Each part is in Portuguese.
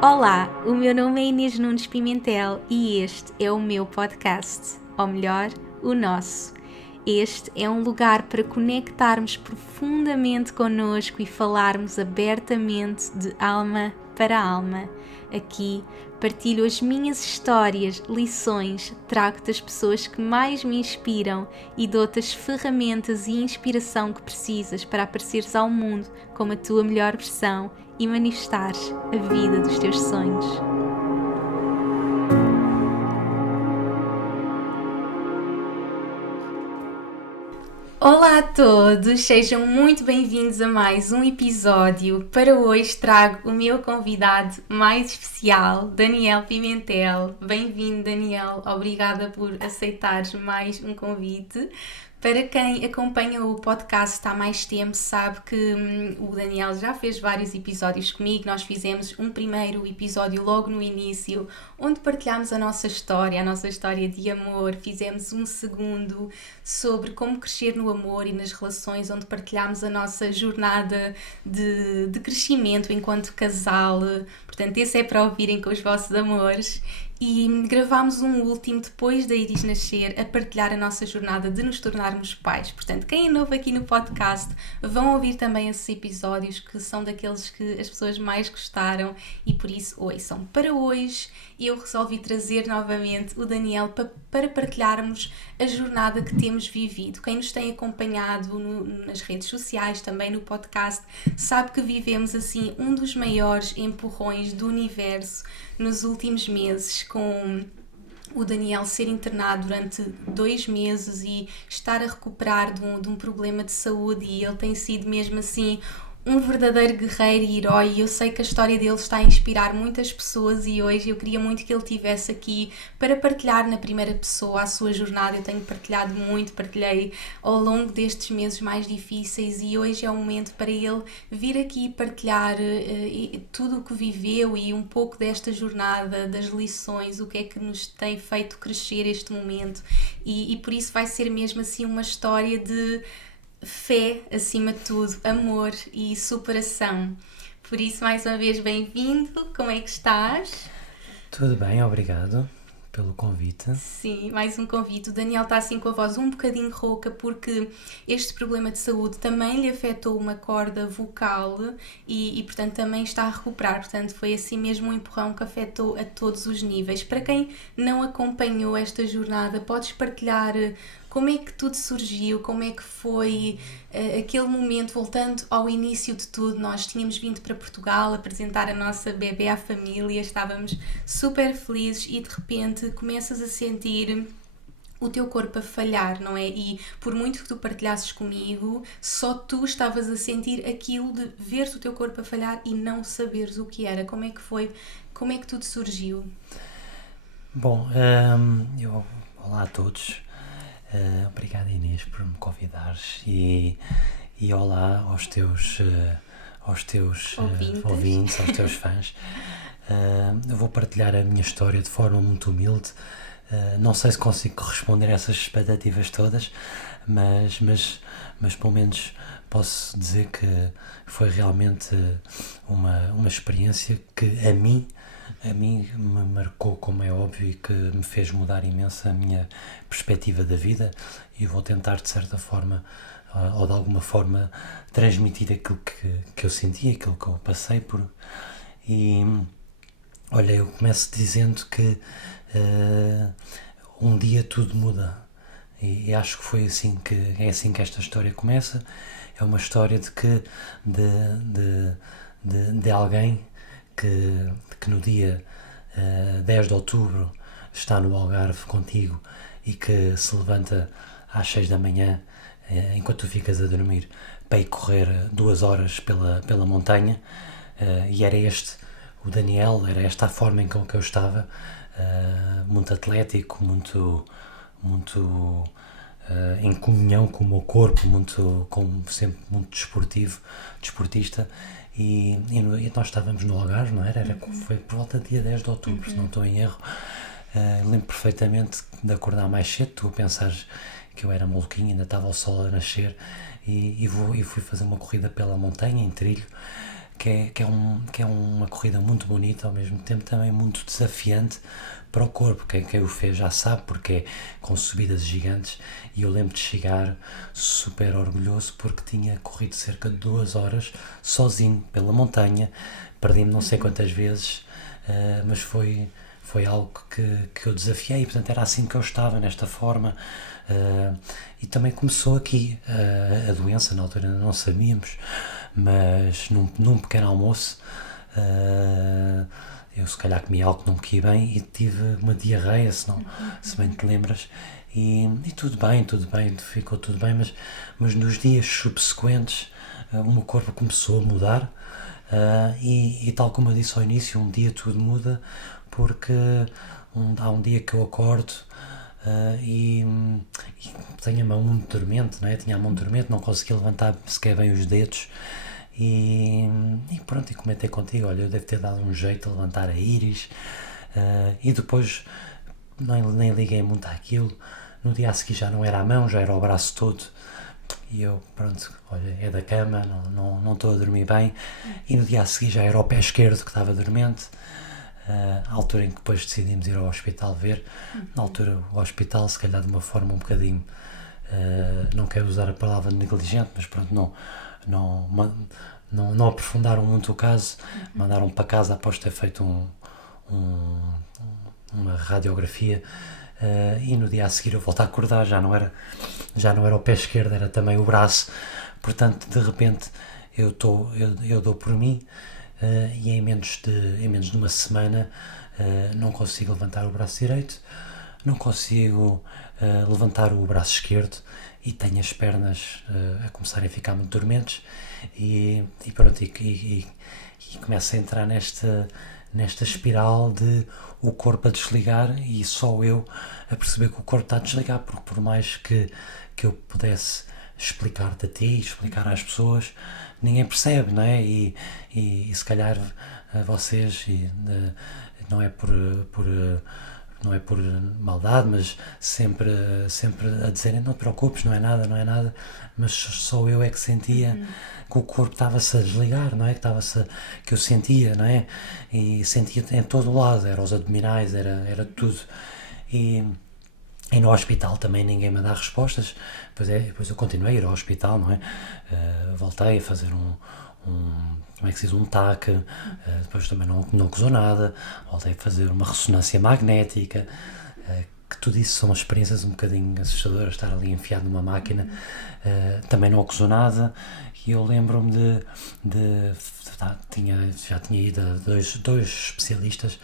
Olá, o meu nome é Inês Nunes Pimentel e este é o meu podcast, ou melhor, o nosso. Este é um lugar para conectarmos profundamente connosco e falarmos abertamente de alma para alma. Aqui partilho as minhas histórias, lições, trago-te as pessoas que mais me inspiram e dou-te as ferramentas e inspiração que precisas para apareceres ao mundo como a tua melhor versão e manifestares a vida dos teus sonhos. Olá a todos, sejam muito bem-vindos a mais um episódio. Para hoje trago o meu convidado mais especial, Daniel Pimentel. Bem-vindo, Daniel, obrigada por aceitares mais um convite. Para quem acompanha o podcast há mais tempo, sabe que o Daniel já fez vários episódios comigo. Nós fizemos um primeiro episódio logo no início, onde partilhámos a nossa história de amor. Fizemos um segundo sobre como crescer no amor e nas relações, onde partilhámos a nossa jornada de crescimento enquanto casal. Portanto, esse é para ouvirem com os vossos amores. E gravámos um último depois da Iris nascer a partilhar a nossa jornada de nos tornarmos pais. Portanto, quem é novo aqui no podcast, vão ouvir também esses episódios que são daqueles que as pessoas mais gostaram e por isso ouçam. Para hoje eu resolvi trazer novamente o Daniel para partilharmos a jornada que temos vivido. Quem nos tem acompanhado nas redes sociais, também no podcast, sabe que vivemos assim um dos maiores empurrões do universo nos últimos meses, com o Daniel ser internado durante 2 meses e estar a recuperar de um problema de saúde, e ele tem sido mesmo assim um verdadeiro guerreiro e herói. Eu sei que a história dele está a inspirar muitas pessoas e hoje eu queria muito que ele estivesse aqui para partilhar na primeira pessoa a sua jornada. Eu tenho partilhado muito, partilhei ao longo destes meses mais difíceis e hoje é o momento para ele vir aqui e partilhar tudo o que viveu e um pouco desta jornada, das lições, o que é que nos tem feito crescer este momento e por isso vai ser mesmo assim uma história de fé, acima de tudo, amor e superação. Por isso, mais uma vez, bem-vindo. Como é que estás? Tudo bem, obrigado pelo convite. Sim, mais um convite. O Daniel está assim com a voz um bocadinho rouca porque este problema de saúde também lhe afetou uma corda vocal e portanto também está a recuperar. Portanto foi assim mesmo um empurrão que afetou a todos os níveis. Para quem não acompanhou esta jornada, podes partilhar como é que tudo surgiu, como é que foi aquele momento, voltando ao início de tudo. Nós tínhamos vindo para Portugal apresentar a nossa bebê à família, estávamos super felizes e de repente começas a sentir o teu corpo a falhar, não é? E por muito que tu partilhasses comigo, só tu estavas a sentir aquilo de veres o teu corpo a falhar e não saberes o que era. Como é que foi? Como é que tudo surgiu? Bom, olá a todos. Obrigado, Inês, por me convidares e olá aos teus ouvintes, aos teus fãs. Eu vou partilhar a minha história de forma muito humilde. Não sei se consigo corresponder a essas expectativas todas, mas pelo menos posso dizer que foi realmente uma experiência que a mim me marcou, como é óbvio, e que me fez mudar imenso a minha perspectiva da vida, e vou tentar de certa forma ou de alguma forma transmitir aquilo que eu senti, aquilo que eu passei por. E olha, eu começo dizendo que um dia tudo muda, e acho que foi assim que é assim que esta história começa. É uma história de alguém que no dia 10 de outubro está no Algarve contigo e que se levanta às 6 da manhã enquanto tu ficas a dormir para ir correr 2 horas pela montanha, e era este o Daniel, era esta a forma em que eu estava, muito atlético, muito em comunhão com o meu corpo, como sempre muito desportista. E nós estávamos no Algarve, não era? Foi por volta do dia 10 de outubro, se não estou em erro. Lembro perfeitamente de acordar mais cedo, tu a pensares que eu era maluquinho, ainda estava o sol a nascer, e fui fazer uma corrida pela montanha, em trilho, que é uma corrida muito bonita, ao mesmo tempo também muito desafiante para o corpo. Quem o fez já sabe, porque é com subidas gigantes, e eu lembro de chegar super orgulhoso porque tinha corrido cerca de 2 horas sozinho pela montanha, perdi-me não sei quantas vezes, mas foi algo que eu desafiei, portanto era assim que eu estava, nesta forma. E também começou aqui a doença, na altura ainda não sabíamos, mas num pequeno almoço eu se calhar comi algo que não me quis bem e tive uma diarreia, se bem te lembras, e tudo bem, ficou tudo bem, mas nos dias subsequentes o meu corpo começou a mudar, e tal como eu disse ao início, um dia tudo muda, porque há um dia que eu acordo e tenho a mão muito dormente, não é? Tinha a mão dormente, não conseguia levantar sequer bem os dedos, e pronto, e comentei contigo, olha, eu devo ter dado um jeito a levantar a íris, e depois nem liguei muito àquilo. No dia a seguir já não era a mão, já era o braço todo, e eu, pronto, olha, é da cama, não estou a dormir bem, e no dia a seguir já era o pé esquerdo que estava dormente. À altura em que depois decidimos ir ao hospital ver, na altura o hospital, se calhar de uma forma um bocadinho, não quero usar a palavra negligente, mas pronto, não aprofundaram muito o caso, mandaram para casa após ter feito uma radiografia, e no dia a seguir eu volto a acordar, já não era o pé esquerdo, era também o braço, portanto de repente eu dou por mim, e em menos de uma semana não consigo levantar o braço direito, não consigo levantar o braço esquerdo, e tenho as pernas a começarem a ficar muito dormentes, e pronto, e começo a entrar nesta espiral de o corpo a desligar, e só eu a perceber que o corpo está a desligar, porque por mais que eu pudesse explicar-te a ti, explicar às pessoas, ninguém percebe, não é? E se calhar vocês, não é não é por maldade, mas sempre a dizerem, não te preocupes, não é nada, mas só eu é que sentia que o corpo estava-se a desligar, não é? Que eu sentia, não é? E sentia em todo o lado, era os abdominais, era tudo. E no hospital também ninguém me dá respostas, depois eu continuei a ir ao hospital, não é? Voltei a fazer como é que se diz, um TAC, depois também não acusou nada, voltei a fazer uma ressonância magnética, que tudo isso são experiências um bocadinho assustadoras, estar ali enfiado numa máquina, também não acusou nada, e eu lembro-me já tinha ido a dois especialistas,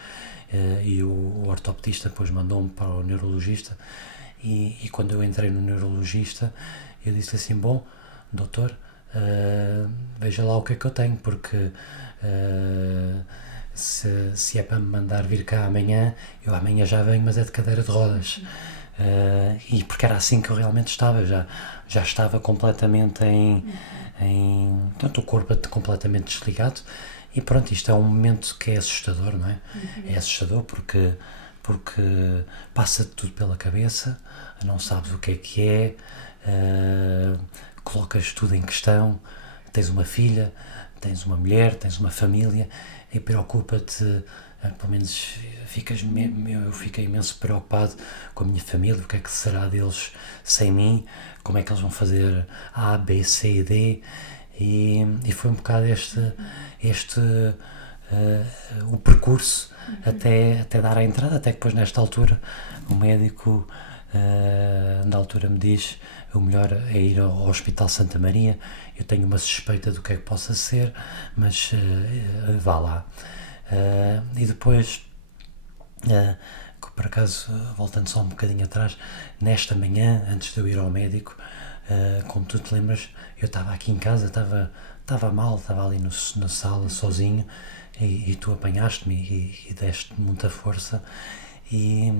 e o ortopedista depois mandou-me para o neurologista, e quando eu entrei no neurologista eu disse assim, bom, doutor, veja lá o que é que eu tenho, porque se é para me mandar vir cá amanhã, eu amanhã já venho, mas é de cadeira de rodas. E porque era assim que eu realmente estava, já estava completamente tanto o corpo completamente desligado, e pronto, isto é um momento que é assustador, não é? É assustador porque passa tudo pela cabeça, não sabes o que é, colocas tudo em questão, tens uma filha, tens uma mulher, tens uma família, e preocupa-te, pelo menos eu fiquei imenso preocupado com a minha família, o que é que será deles sem mim, como é que eles vão fazer A, B, C e D, e foi um bocado o percurso até dar a entrada, até que depois nesta altura o médico na altura me diz, o melhor é ir ao Hospital Santa Maria, eu tenho uma suspeita do que é que possa ser, mas vá lá. E depois, por acaso, voltando só um bocadinho atrás, nesta manhã, antes de eu ir ao médico, como tu te lembras, eu estava aqui em casa, estava mal, estava ali na sala sozinho, e tu apanhaste-me e deste muita força, e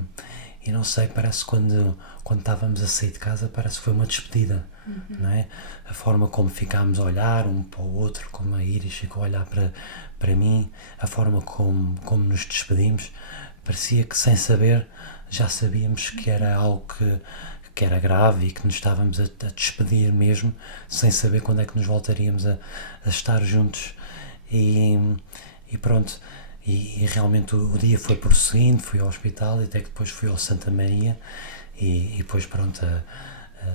não sei, parece que quando estávamos a sair de casa, parece que foi uma despedida, não é? A forma como ficámos a olhar um para o outro, como a Iris ficou a olhar para mim, a forma como nos despedimos, parecia que sem saber já sabíamos que era algo que era grave, e que nos estávamos a despedir mesmo, sem saber quando é que nos voltaríamos a estar juntos. E, e pronto, e realmente o dia foi prosseguindo, fui ao hospital e até que depois fui ao Santa Maria e depois pronto,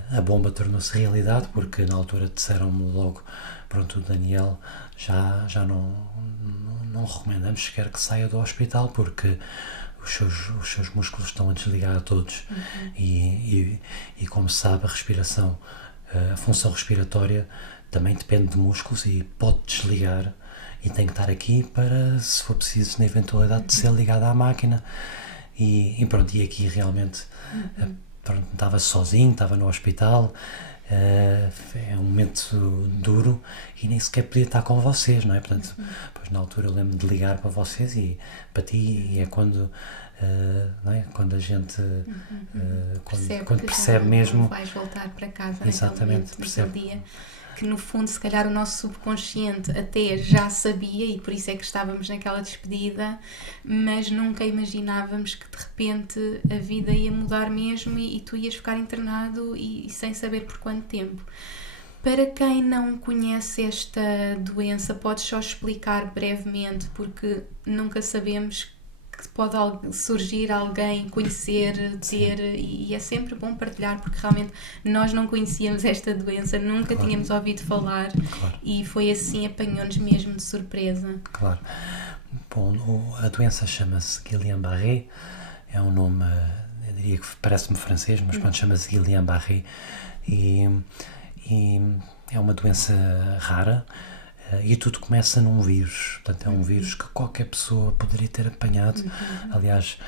a bomba tornou-se realidade, porque na altura disseram-me logo, pronto, o Daniel já não recomendamos sequer que saia do hospital, porque os seus músculos estão a desligar todos. E como se sabe, a respiração, a função respiratória também depende de músculos e pode desligar e tem que estar aqui para, se for preciso, na eventualidade de ser ligada à máquina. E pronto, e aqui realmente pronto, estava sozinho, estava no hospital. É um momento duro e nem sequer podia estar com vocês, não é? Portanto, pois na altura eu lembro de ligar para vocês e para ti, e é quando, não é? Quando a gente quando percebe mesmo. Vais voltar para casa, exatamente, naquele dia. Que no fundo, se calhar, o nosso subconsciente até já sabia, e por isso é que estávamos naquela despedida, mas nunca imaginávamos que de repente a vida ia mudar mesmo e tu ias ficar internado e sem saber por quanto tempo. Para quem não conhece esta doença, podes só explicar brevemente, porque nunca sabemos que pode surgir alguém, conhecer, ter, e é sempre bom partilhar, porque realmente nós não conhecíamos esta doença, nunca tínhamos ouvido falar, e foi assim, apanhou-nos mesmo de surpresa. Claro. Bom, a doença chama-se Guillain-Barré, é um nome, eu diria que parece-me francês, mas pronto, chama-se Guillain-Barré, e é uma doença rara. E tudo começa num vírus, portanto é um vírus que qualquer pessoa poderia ter apanhado. Aliás,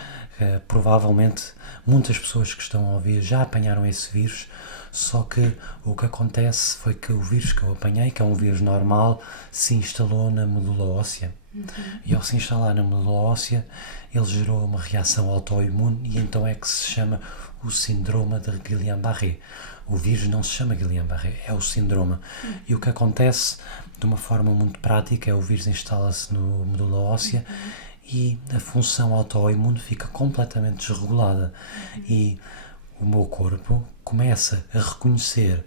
provavelmente muitas pessoas que estão a ouvir já apanharam esse vírus, só que o que acontece foi que o vírus que eu apanhei, que é um vírus normal, se instalou na medula óssea. E ao se instalar na medula óssea, ele gerou uma reação autoimune e então é que se chama o síndrome de Guillain-Barré. O vírus não se chama Guillain-Barré, é o síndrome. E o que acontece, de uma forma muito prática, é o vírus instala-se no medula óssea e a função autoimune fica completamente desregulada. E o meu corpo começa a reconhecer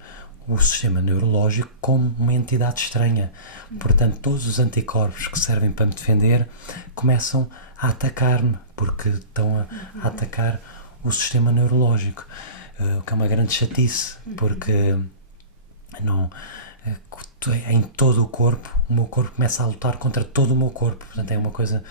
o sistema neurológico como uma entidade estranha. Portanto, todos os anticorpos que servem para me defender começam a atacar-me, porque estão a atacar o sistema neurológico. O que é uma grande chatice, porque não, em todo o corpo, o meu corpo começa a lutar contra todo o meu corpo. Portanto, é uma coisa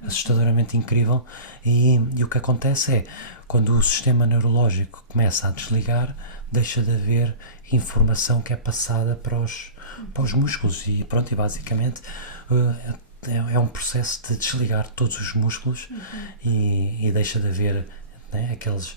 assustadoramente incrível. E o que acontece é, quando o sistema neurológico começa a desligar, deixa de haver informação que é passada para os músculos. E pronto, e basicamente é um processo de desligar todos os músculos e deixa de haver, né, aqueles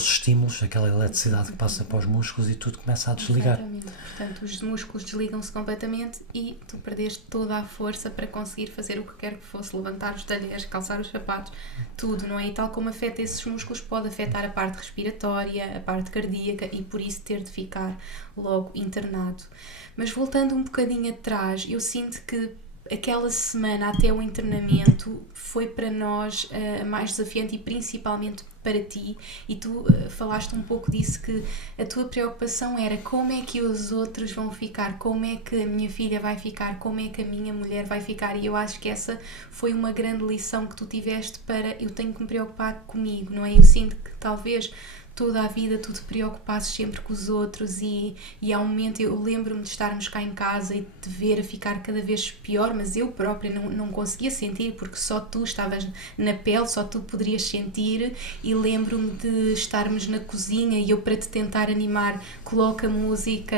estímulos, aquela eletricidade que passa para os músculos e tudo começa a desligar. Exatamente. Portanto, os músculos desligam-se completamente e tu perdeste toda a força para conseguir fazer o que quer que fosse, levantar os talheres, calçar os sapatos, tudo, não é? E tal como afeta esses músculos, pode afetar a parte respiratória, a parte cardíaca e por isso ter de ficar logo internado. Mas voltando um bocadinho atrás, eu sinto que aquela semana até o internamento foi para nós a mais desafiante e principalmente para ti, e tu falaste um pouco disso, que a tua preocupação era como é que os outros vão ficar, como é que a minha filha vai ficar, como é que a minha mulher vai ficar, e eu acho que essa foi uma grande lição que tu tiveste para eu tenho que me preocupar comigo, não é? Eu sinto que talvez toda a vida tu te preocupasses sempre com os outros e há um momento, eu lembro-me de estarmos cá em casa e de ver a ficar cada vez pior, mas eu própria não conseguia sentir, porque só tu estavas na pele, só tu poderias sentir, e lembro-me de estarmos na cozinha e eu, para te tentar animar, coloco a música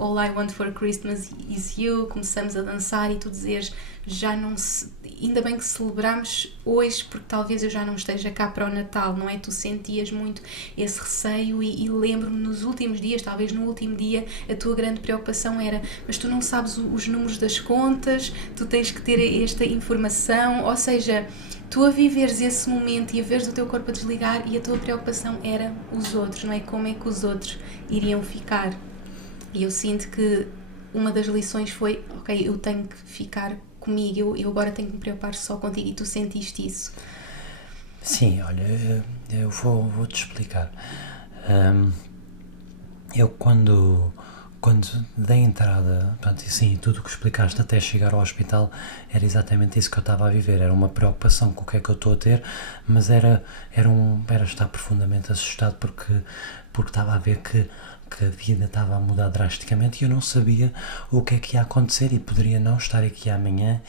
All I Want for Christmas Is You, começamos a dançar e tu dizes, já não se... Ainda bem que celebramos hoje, porque talvez eu já não esteja cá para o Natal, não é? Tu sentias muito esse receio e lembro-me nos últimos dias, talvez no último dia, a tua grande preocupação era, mas tu não sabes os números das contas, tu tens que ter esta informação, ou seja, tu a viveres esse momento e a veres o teu corpo a desligar e a tua preocupação era os outros, não é? Como é que os outros iriam ficar? E eu sinto que uma das lições foi, ok, eu tenho que ficar comigo, eu agora tenho que me preocupar só contigo, e tu sentiste isso? Sim, olha, eu vou-te explicar. Eu quando quando dei entrada, portanto, e sim, tudo o que explicaste até chegar ao hospital era exatamente isso que eu estava a viver. Era uma preocupação com o que é que eu estou a ter, mas era estar profundamente assustado porque estava a ver que a vida estava a mudar drasticamente e eu não sabia o que é que ia acontecer e poderia não estar aqui amanhã.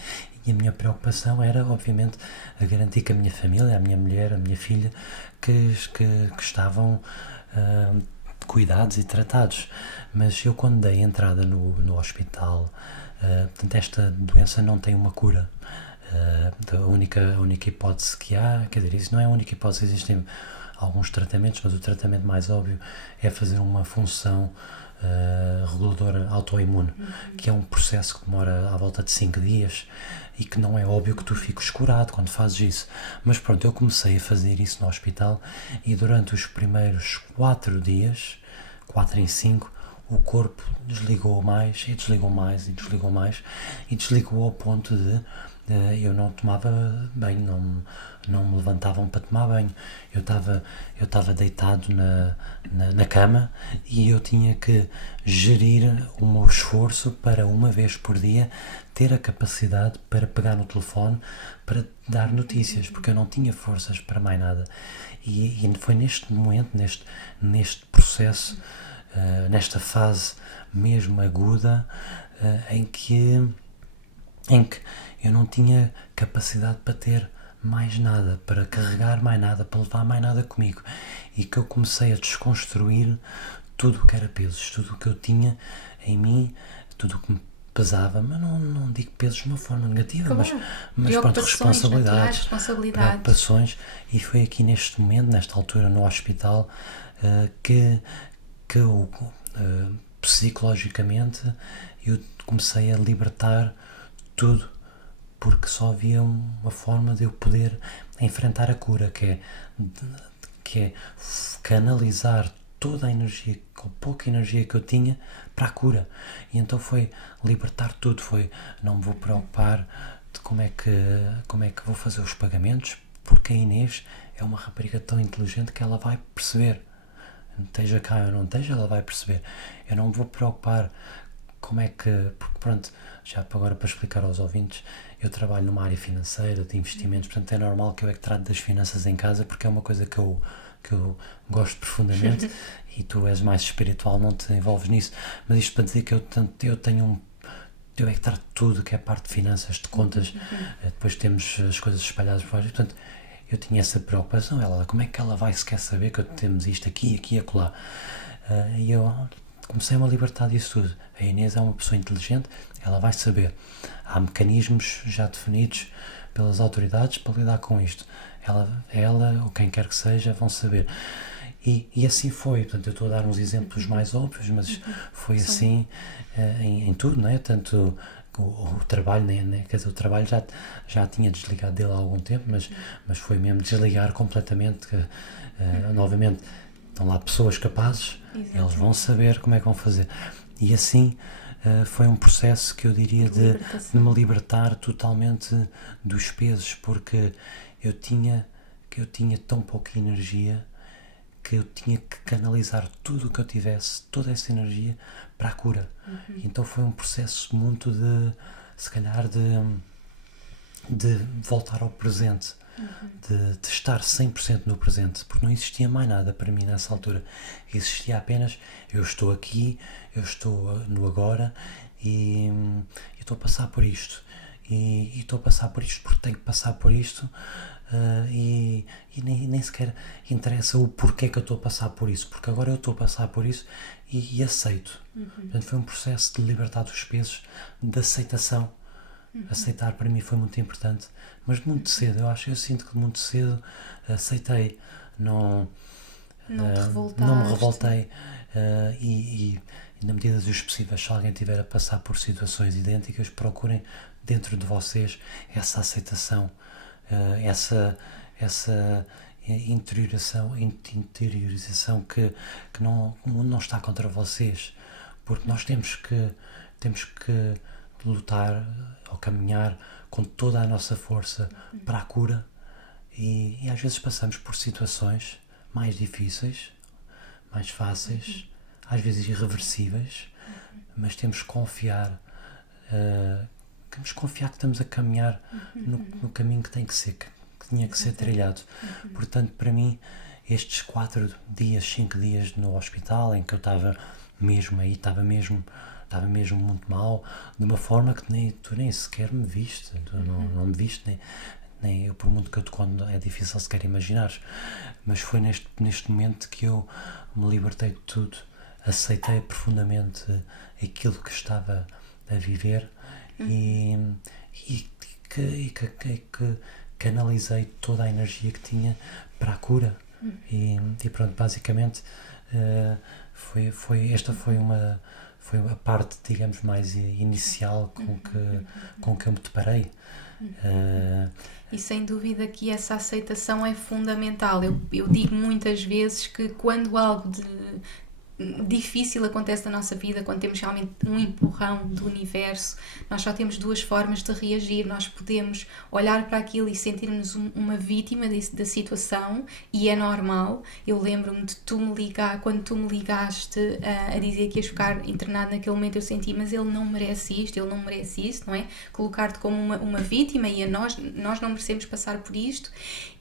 E a minha preocupação era, obviamente, a garantir que a minha família, a minha mulher, a minha filha, que estavam cuidados e tratados. Mas eu, quando dei entrada no hospital, portanto, esta doença não tem uma cura. A única hipótese que há, quer dizer, isso não é a única hipótese, existem alguns tratamentos, mas o tratamento mais óbvio é fazer uma função reguladora autoimune, que é um processo que demora à volta de 5 dias e que não é óbvio que tu fiques curado quando fazes isso. Mas pronto, eu comecei a fazer isso no hospital e durante os primeiros 4 dias, 4 em 5, o corpo desligou mais e desligou mais e desligou mais e desligou ao ponto de eu não tomava banho, não me levantavam para tomar banho. Eu estava deitado na cama e eu tinha que gerir o meu esforço para uma vez por dia ter a capacidade para pegar no telefone para dar notícias, porque eu não tinha forças para mais nada. E foi neste momento, neste processo, nesta fase mesmo aguda, em que eu não tinha capacidade para ter mais nada, para carregar mais nada, para levar mais nada comigo, e que eu comecei a desconstruir tudo o que era pesos, tudo o que eu tinha em mim, tudo o que me pesava, mas não digo pesos de uma forma negativa, mas pronto, responsabilidades, preocupações, e foi aqui neste momento, nesta altura no hospital, que eu psicologicamente eu comecei a libertar tudo, porque só havia uma forma de eu poder enfrentar a cura, que é canalizar toda a energia, com pouca energia que eu tinha, para a cura. E então foi libertar tudo, foi não me vou preocupar de como é que vou fazer os pagamentos, porque a Inês é uma rapariga tão inteligente que ela vai perceber. Esteja cá ou não esteja, ela vai perceber. Eu não me vou preocupar porque pronto, já agora para explicar aos ouvintes, eu trabalho numa área financeira, de investimentos, portanto é normal que eu é que trato das finanças em casa, porque é uma coisa que eu gosto profundamente e tu és mais espiritual, não te envolves nisso, mas isto para dizer que eu tenho eu é que trato tudo que é parte de finanças, de contas, depois temos as coisas espalhadas por aí, portanto eu tinha essa preocupação, como é que ela vai sequer saber que temos isto aqui e acolá, e eu comecei-me a libertar disso tudo. A Inês é uma pessoa inteligente, ela vai saber. Há mecanismos já definidos pelas autoridades para lidar com isto. Ela ou quem quer que seja vão saber. E assim foi. Portanto, eu estou a dar uns exemplos mais óbvios, mas foi assim em tudo, não é? Tanto o trabalho, né? Quer dizer, o trabalho já tinha desligado dele há algum tempo, mas foi mesmo desligar completamente. Novamente, estão lá pessoas capazes, eles vão saber como é que vão fazer. E assim foi um processo que eu diria de me libertar totalmente dos pesos, porque eu tinha tão pouca energia que eu tinha que canalizar tudo o que eu tivesse, toda essa energia, para a cura. Então foi um processo muito se calhar de voltar ao presente. De estar 100% no presente, porque não existia mais nada para mim nessa altura, existia apenas eu estou aqui, eu estou no agora e estou a passar por isto e estou a passar por isto porque tenho que passar por isto, e nem sequer interessa o porquê que eu estou a passar por isso, porque agora eu estou a passar por isso e aceito. Portanto, foi um processo de libertar dos pesos, de aceitação. Aceitar para mim foi muito importante, mas muito cedo, eu sinto que muito cedo aceitei, não me revoltei, e na medida dos possíveis, se alguém estiver a passar por situações idênticas, procurem dentro de vocês essa aceitação, essa interiorização que o mundo não está contra vocês, porque nós temos que lutar ou caminhar com toda a nossa força para a cura, e às vezes passamos por situações mais difíceis, mais fáceis, às vezes irreversíveis, mas temos que confiar, que estamos a caminhar no caminho que tem que ser, que tinha que ser trilhado. Portanto, para mim, estes 4 dias, 5 dias no hospital, em que eu estava mesmo muito mal, de uma forma que tu nem sequer me viste, tu não me viste, nem eu, por muito que eu te conto, é difícil sequer imaginar, mas foi neste momento que eu me libertei de tudo, aceitei profundamente aquilo que estava a viver e que canalizei toda a energia que tinha para a cura. E pronto, basicamente esta foi a parte, digamos, mais inicial com que eu me deparei. E sem dúvida que essa aceitação é fundamental. Eu digo muitas vezes que quando algo difícil acontece na nossa vida, quando temos realmente um empurrão do universo, nós só temos 2 formas de reagir. Nós podemos olhar para aquilo e sentir-nos uma vítima da situação, e é normal. Eu lembro-me de quando tu me ligaste a dizer que ias ficar internado naquele momento, eu senti, mas ele não merece isto, ele não merece isso, não é? Colocar-te como uma vítima, e nós não merecemos passar por isto.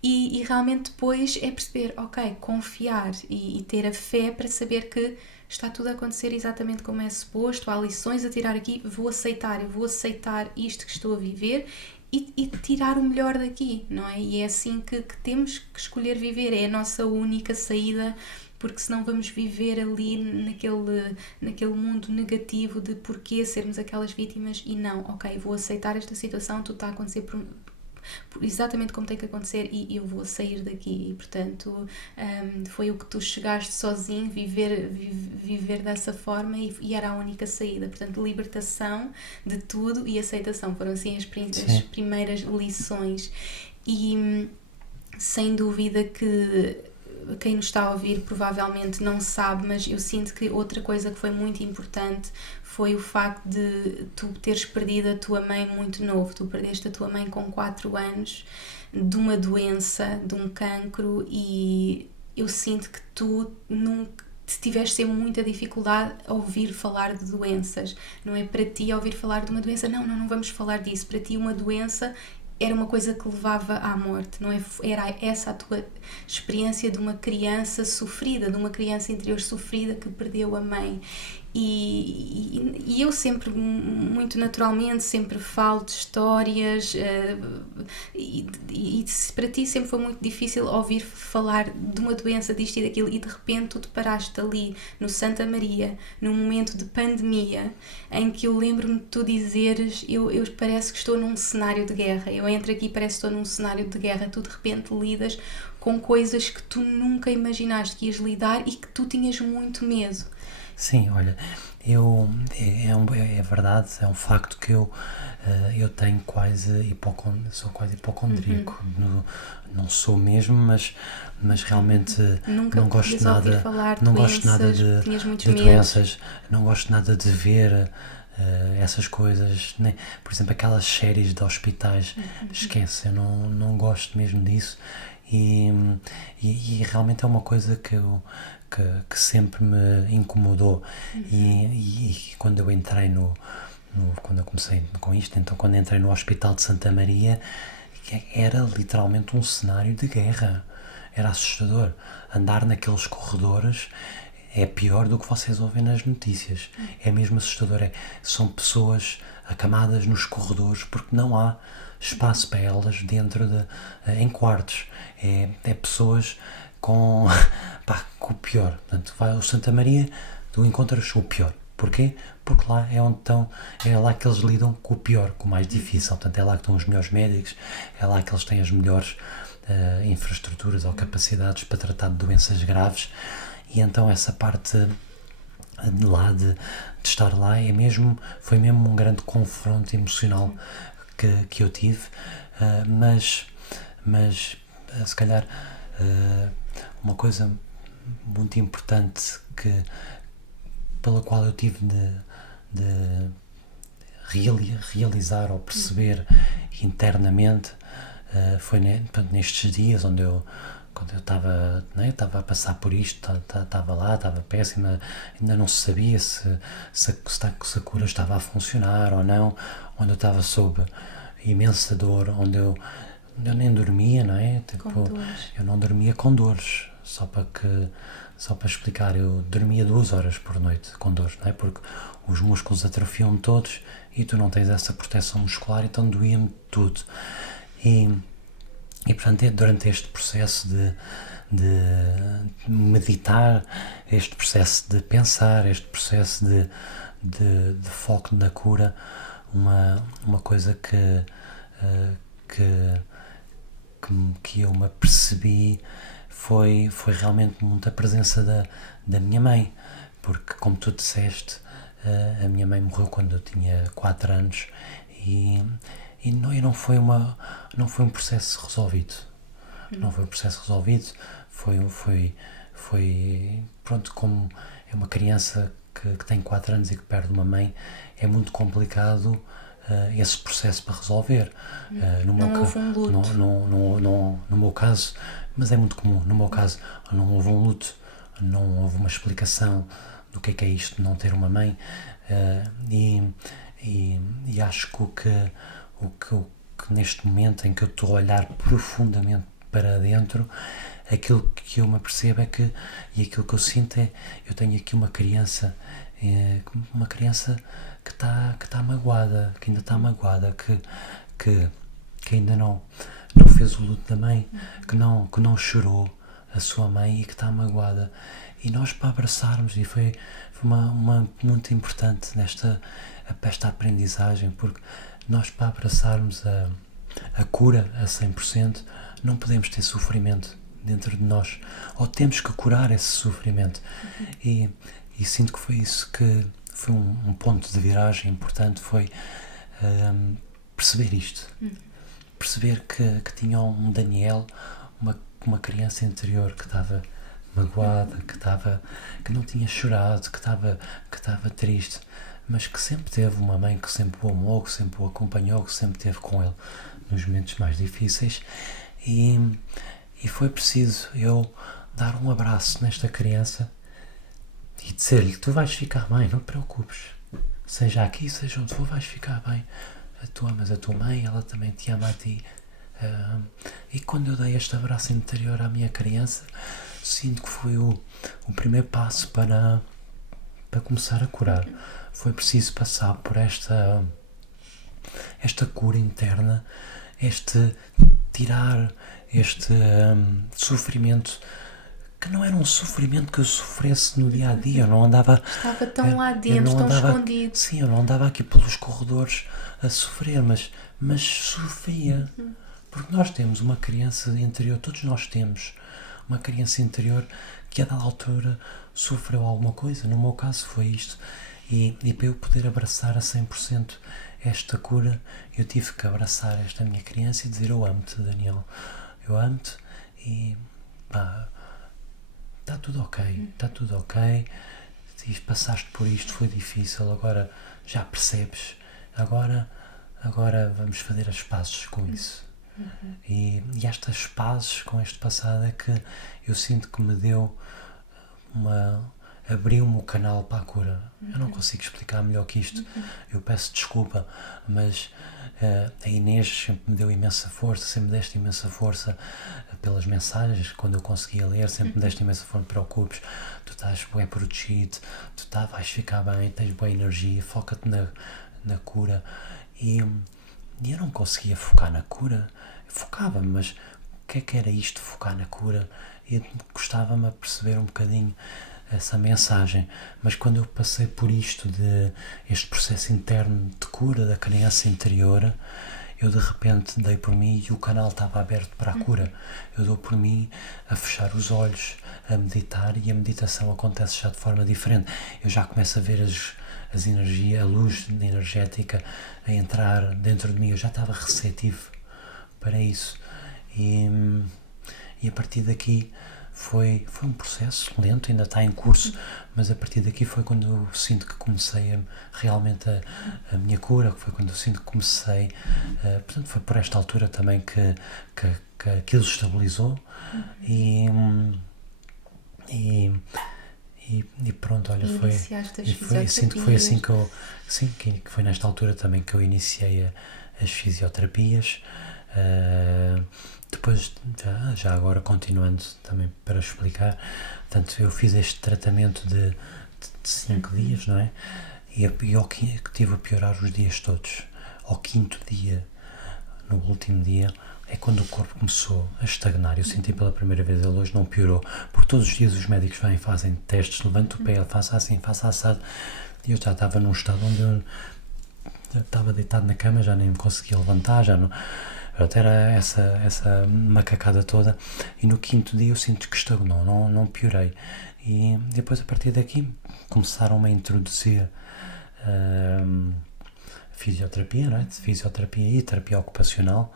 E realmente depois é perceber, ok, confiar e ter a fé para saber que está tudo a acontecer exatamente como é suposto, há lições a tirar aqui, eu vou aceitar isto que estou a viver e tirar o melhor daqui, não é? E é assim que temos que escolher viver, é a nossa única saída, porque senão vamos viver ali naquele mundo negativo de porquê sermos aquelas vítimas e não, ok, vou aceitar esta situação, tudo está a acontecer exatamente como tem que acontecer e eu vou sair daqui. E portanto foi o que tu chegaste sozinho, viver dessa forma, e era a única saída. Portanto, libertação de tudo e aceitação foram assim as primeiras lições. E sem dúvida que quem nos está a ouvir provavelmente não sabe, mas eu sinto que outra coisa que foi muito importante foi o facto de tu teres perdido a tua mãe muito novo. Tu perdeste a tua mãe com 4 anos de uma doença, de um cancro, e eu sinto que tu nunca tiveste sempre muita dificuldade a ouvir falar de doenças. Não é para ti ouvir falar de uma doença, não vamos falar disso. Para ti uma doença era uma coisa que levava à morte, não é? Era essa a tua experiência de uma criança sofrida, de uma criança interior sofrida que perdeu a mãe. E eu sempre, muito naturalmente, sempre falo de histórias, e para ti sempre foi muito difícil ouvir falar de uma doença, disto e daquilo, e de repente tu te paraste ali no Santa Maria, num momento de pandemia, em que eu lembro-me de tu dizeres, eu parece que estou num cenário de guerra, eu entro aqui e parece que estou num cenário de guerra. Tu de repente lidas com coisas que tu nunca imaginaste que ias lidar e que tu tinhas muito medo. Sim, olha, é verdade, é um facto que eu tenho sou quase hipocondríaco. Não sou mesmo, mas realmente não gosto nada de doenças, não gosto nada de ver essas coisas, né? Por exemplo, aquelas séries de hospitais, esquece, eu não gosto mesmo disso, e realmente é uma coisa que sempre me incomodou. E quando eu entrei quando eu comecei com isto, então quando entrei no Hospital de Santa Maria, era literalmente um cenário de guerra, era assustador. Andar naqueles corredores é pior do que vocês ouvem nas notícias, é mesmo assustador. São pessoas acamadas nos corredores porque não há espaço para elas em quartos, é pessoas com o pior. Portanto, vai ao Santa Maria, tu encontras o pior. Porquê? Porque lá é lá que eles lidam com o pior, com o mais difícil. Portanto, é lá que estão os melhores médicos, é lá que eles têm as melhores infraestruturas ou capacidades para tratar de doenças graves. E então essa parte de estar lá foi mesmo um grande confronto emocional que eu tive, mas se calhar uma coisa muito importante pela qual eu tive de realizar ou perceber internamente foi nestes dias onde eu quando eu estava, né, estava a passar por isto, estava lá, estava péssima, ainda não se sabia se a cura estava a funcionar ou não, onde eu estava sob imensa dor, onde eu nem dormia, não é? Tipo, eu não dormia com dores, só para explicar, eu dormia 2 horas por noite com dores, não é? Porque os músculos atrofiam todos e tu não tens essa proteção muscular, então doía-me tudo. E portanto, durante este processo de meditar, este processo de pensar, este processo de foco na cura, uma coisa que eu me apercebi foi realmente muito a presença da minha mãe, porque, como tu disseste, a minha mãe morreu quando eu tinha 4 anos e não foi um processo resolvido. Não foi um processo resolvido, foi pronto, como é uma criança que tem 4 anos e que perde uma mãe, é muito complicado esse processo para resolver. Não houve um luto. No meu caso, mas é muito comum, no meu caso não houve um luto, não houve uma explicação do que é isto de não ter uma mãe, e acho que neste momento em que eu estou a olhar profundamente para dentro, aquilo que eu me apercebo e aquilo que eu sinto eu tenho aqui uma criança que está magoada, que ainda está magoada, que ainda não fez o luto da mãe, que não chorou a sua mãe e que está magoada. E nós, para abraçarmos, e foi uma muito importante esta aprendizagem, porque nós, para abraçarmos a cura a 100%, não podemos ter sofrimento dentro de nós, ou temos que curar esse sofrimento. E sinto que foi isso que foi um ponto de viragem importante, foi perceber isto, perceber que tinha um Daniel, uma criança interior que estava magoada, que não tinha chorado, que estava triste, mas que sempre teve uma mãe que sempre o amou, que sempre o acompanhou, que sempre esteve com ele nos momentos mais difíceis, e foi preciso eu dar um abraço nesta criança e dizer-lhe: tu vais ficar bem, não te preocupes, seja aqui, seja onde for, vais ficar bem, tu amas a tua mãe, ela também te ama a ti. E quando eu dei este abraço interior à minha criança, sinto que foi o primeiro passo para começar a curar. Foi preciso passar por esta cura interna, tirar este sofrimento, que não era um sofrimento que eu sofresse no dia a dia. Eu não andava. Estava tão lá dentro, tão escondido. Sim, eu não andava aqui pelos corredores a sofrer, mas sofria. Porque nós temos uma criança interior, todos nós temos uma criança interior que a dada altura sofreu alguma coisa. No meu caso foi isto. E para eu poder abraçar a 100% esta cura, eu tive que abraçar esta minha criança e dizer: eu amo-te, Daniel, eu amo-te, e pá, está tudo ok, passaste por isto, foi difícil, agora já percebes, agora vamos fazer as pazes com isso. E estas pazes com este passado é que eu sinto que me deu abriu-me o canal para a cura. Eu não consigo explicar melhor que isto. Eu peço desculpa, mas a Inês sempre me deu imensa força, sempre me deste imensa força pelas mensagens, quando eu conseguia ler, sempre me deste imensa força: não te preocupes, tu estás bem protegido, vais ficar bem, tens boa energia, foca-te na cura. E eu não conseguia focar na cura, focava, mas o que era isto de focar na cura? E gostava-me a perceber um bocadinho essa mensagem, mas quando eu passei por este processo interno de cura da criança interior, eu de repente dei por mim e o canal estava aberto para a cura. Eu dou por mim a fechar os olhos, a meditar, e a meditação acontece já de forma diferente. Eu já começo a ver as energias, a luz energética a entrar dentro de mim. Eu já estava receptivo para isso, e a partir daqui foi um processo lento, ainda está em curso, mas a partir daqui foi quando eu sinto que comecei realmente a minha cura, foi quando eu sinto que comecei, portanto foi por esta altura também que aquilo estabilizou e pronto, olha, sinto que foi assim que eu, sim, que foi nesta altura também que eu iniciei as fisioterapias. Depois, já agora continuando também para explicar, portanto, eu fiz este tratamento de 5 dias, não é? E eu tive a piorar os dias todos. Ao 5º dia, no último dia, é quando o corpo começou a estagnar. Eu senti pela primeira vez, ele hoje não piorou, porque todos os dias os médicos vêm e fazem testes, levanta o pé, faça assim, faça assado, e eu já estava num estado onde eu já estava deitado na cama, já nem me conseguia levantar, já não... Era essa macacada toda, e no 5º dia eu sinto que estagnou, não piorei. E depois, a partir daqui, começaram-me a introduzir fisioterapia, não é? Fisioterapia e terapia ocupacional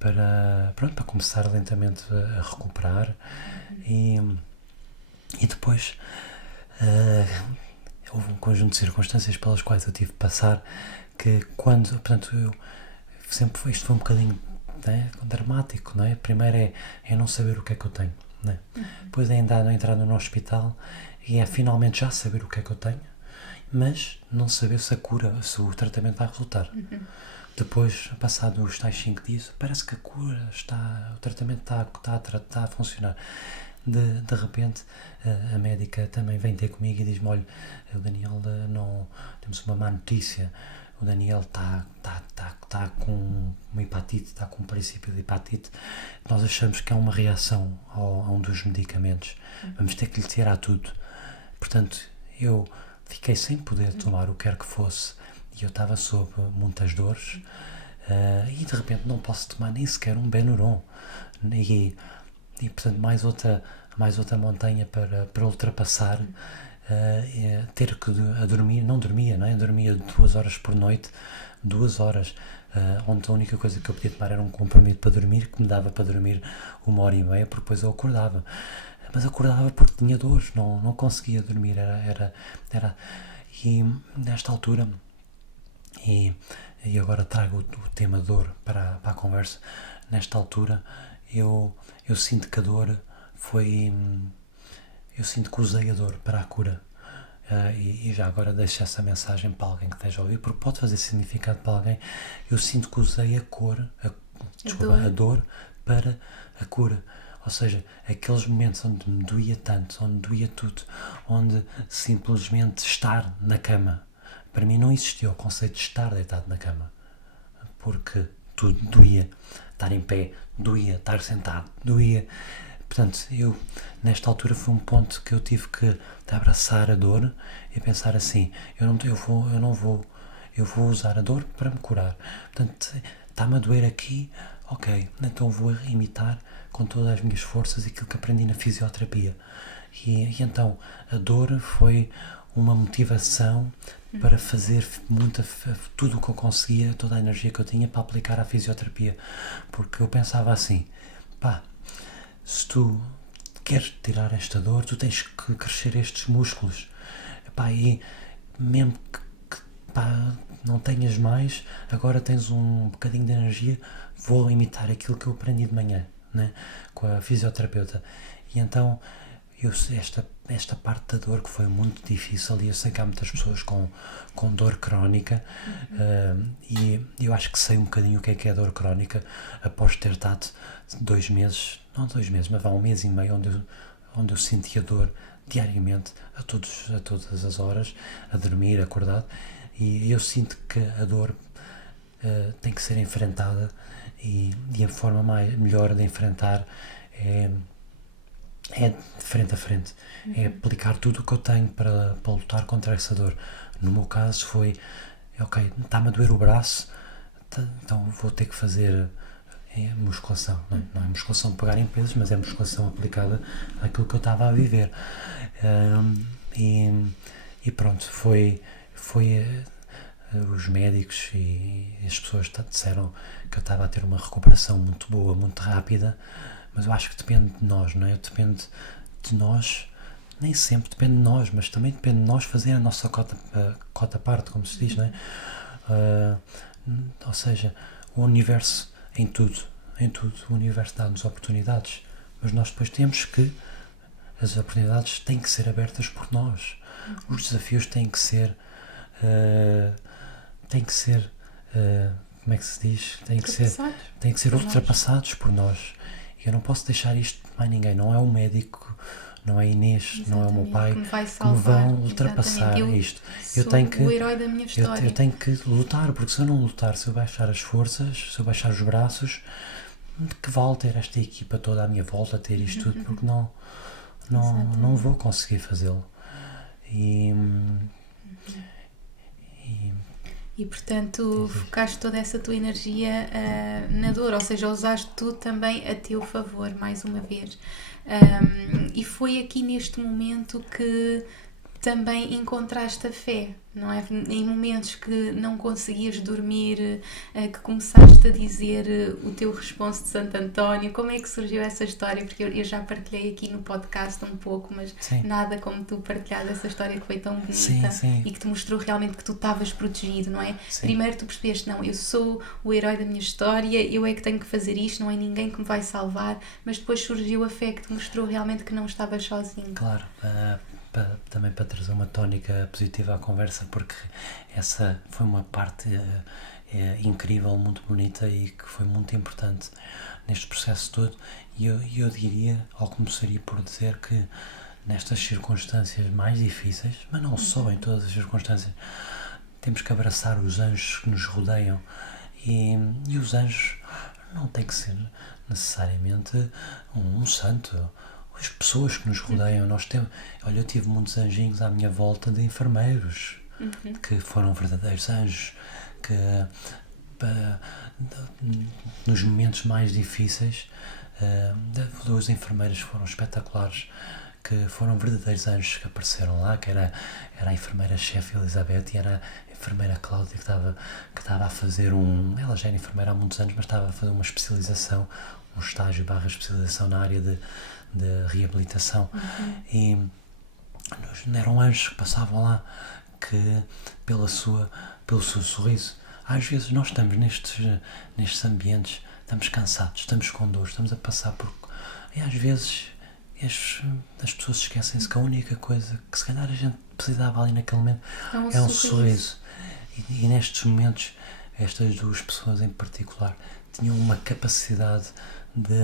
para começar lentamente a recuperar. E depois houve um conjunto de circunstâncias pelas quais eu tive de passar, que quando, portanto, isto foi um bocadinho, né, dramático, não é? Primeiro é não saber o que é que eu tenho, né? Depois é entrar no hospital e é finalmente já saber o que é que eu tenho, mas não saber se a cura, se o tratamento vai resultar. Depois, passado os tais 5 dias, parece que a cura o tratamento está a funcionar. De repente, a médica também vem ter comigo e diz-me: olha, o Daniel, não, temos uma má notícia. O Daniel está com uma hepatite, está com um princípio de hepatite. Nós achamos que é uma reação a um dos medicamentos. Vamos ter que lhe tirar tudo. Portanto, eu fiquei sem poder tomar o que quer que fosse e eu estava sob muitas dores, e de repente não posso tomar nem sequer um Benuron. E portanto, mais outra montanha para ultrapassar. Ter que dormir, não dormia, não é? Dormia 2 horas por noite, 2 horas, onde a única coisa que eu podia tomar era um comprimido para dormir, que me dava para dormir 1h30, porque depois eu acordava. Mas acordava porque tinha dores, não conseguia dormir, e nesta altura, e agora trago o tema dor para a conversa. Nesta altura eu sinto que a dor foi... Eu sinto que usei a dor para a cura, e já agora deixo essa mensagem para alguém que esteja a ouvir, porque pode fazer significado para alguém. Eu sinto que usei a dor para a cura. Ou seja, aqueles momentos onde me doía tanto, onde doía tudo, onde simplesmente estar na cama, para mim não existia o conceito de estar deitado na cama, porque tudo doía. Estar em pé doía, estar sentado doía. Portanto, eu, nesta altura, foi um ponto que eu tive que abraçar a dor e pensar assim: eu vou usar a dor para me curar. Portanto, está-me a doer aqui, ok, então vou imitar com todas as minhas forças aquilo que aprendi na fisioterapia. E então, a dor foi uma motivação para fazer tudo o que eu conseguia, toda a energia que eu tinha para aplicar à fisioterapia. Porque eu pensava assim: se tu queres tirar esta dor, tu tens que crescer estes músculos. E mesmo que não tenhas mais, agora tens um bocadinho de energia, vou imitar aquilo que eu aprendi de manhã, né, com a fisioterapeuta. E então, esta parte da dor que foi muito difícil, e eu sei que há muitas pessoas com dor crónica, e eu acho que sei um bocadinho o que é dor crónica, após ter estado 2 meses, não 2 meses, mas há 1 mês e meio, onde eu sentia dor diariamente, a todas as horas, a dormir, acordado, e eu sinto que a dor tem que ser enfrentada, e a forma melhor de enfrentar é de frente a frente, é aplicar tudo o que eu tenho para lutar contra essa dor. No meu caso foi: ok, está-me a doer o braço, então vou ter que fazer musculação, não é musculação de pegar em pesos, mas é musculação aplicada àquilo que eu estava a viver. E pronto, foi os médicos e as pessoas disseram que eu estava a ter uma recuperação muito boa, muito rápida, mas eu acho que depende de nós, não é? Depende de nós, nem sempre depende de nós, mas também depende de nós fazer a nossa cota parte, como se diz, não é? Ou seja, o universo em tudo, o universo dá-nos oportunidades, mas nós depois temos que, as oportunidades têm que ser abertas por nós, os desafios têm que ser, como é que se diz? Têm que ser ultrapassados por nós. Eu não posso deixar isto para ninguém, não é o médico, não é a Inês, não é o meu pai que me vão ultrapassar isto. Eu tenho que, o herói da minha história. Eu tenho que lutar, porque se eu não lutar, se eu baixar as forças, se eu baixar os braços, que vale ter esta equipa toda à minha volta, ter isto tudo, porque não vou conseguir fazê-lo. E portanto focaste toda essa tua energia na dor, ou seja, usaste tudo também a teu favor, mais uma vez. E foi aqui neste momento que também encontraste a fé, não é? Em momentos que não conseguias dormir, que começaste a dizer o teu responso de Santo António. Como é que surgiu essa história? Porque eu já partilhei aqui no podcast um pouco, mas nada como tu partilhar essa história que foi tão bonita e que te mostrou realmente que tu estavas protegido, não é? Sim. Primeiro tu percebeste, não, eu sou o herói da minha história, eu é que tenho que fazer isto, não é ninguém que me vai salvar, mas depois surgiu a fé que te mostrou realmente que não estavas sozinho. Claro, também para trazer uma tónica positiva à conversa, porque essa foi uma parte incrível, muito bonita e que foi muito importante neste processo todo. E eu diria, ou começaria por dizer que nestas circunstâncias mais difíceis, mas não só, em todas as circunstâncias, temos que abraçar os anjos que nos rodeiam, e os anjos não têm que ser necessariamente um santo. As pessoas que nos rodeiam, eu tive muitos anjinhos à minha volta de enfermeiros que foram verdadeiros anjos, que nos momentos mais difíceis, duas enfermeiras foram espetaculares, que foram verdadeiros anjos que apareceram lá, que era a enfermeira-chefe Elizabeth e era a enfermeira Cláudia, que estava a fazer ela já era enfermeira há muitos anos, mas estava a fazer uma especialização, um estágio / especialização na área de reabilitação. E eram anjos que passavam lá, que pelo seu sorriso. Às vezes nós estamos nestes ambientes, estamos cansados, estamos com dor, estamos a passar por... E às vezes as pessoas esquecem-se que a única coisa que se calhar a gente precisava ali naquele momento é um sorriso. E nestes momentos, estas duas pessoas em particular tinham uma capacidade de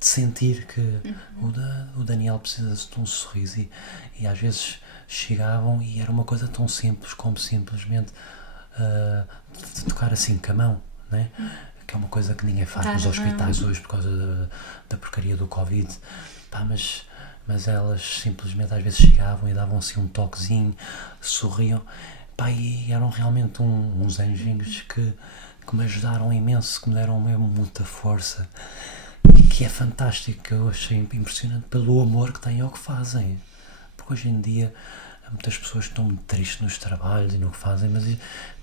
sentir que o Daniel precisa de um sorriso, e às vezes chegavam e era uma coisa tão simples como simplesmente de tocar assim com a mão, né? Que é uma coisa que ninguém faz nos hospitais hoje por causa da porcaria do Covid, mas elas simplesmente às vezes chegavam e davam assim um toquezinho, sorriam, e eram realmente uns anjinhos que me ajudaram imenso, que me deram mesmo muita força, e que é fantástico, que eu achei impressionante pelo amor que têm ao que fazem, porque hoje em dia há muitas pessoas que estão muito tristes nos trabalhos e no que fazem,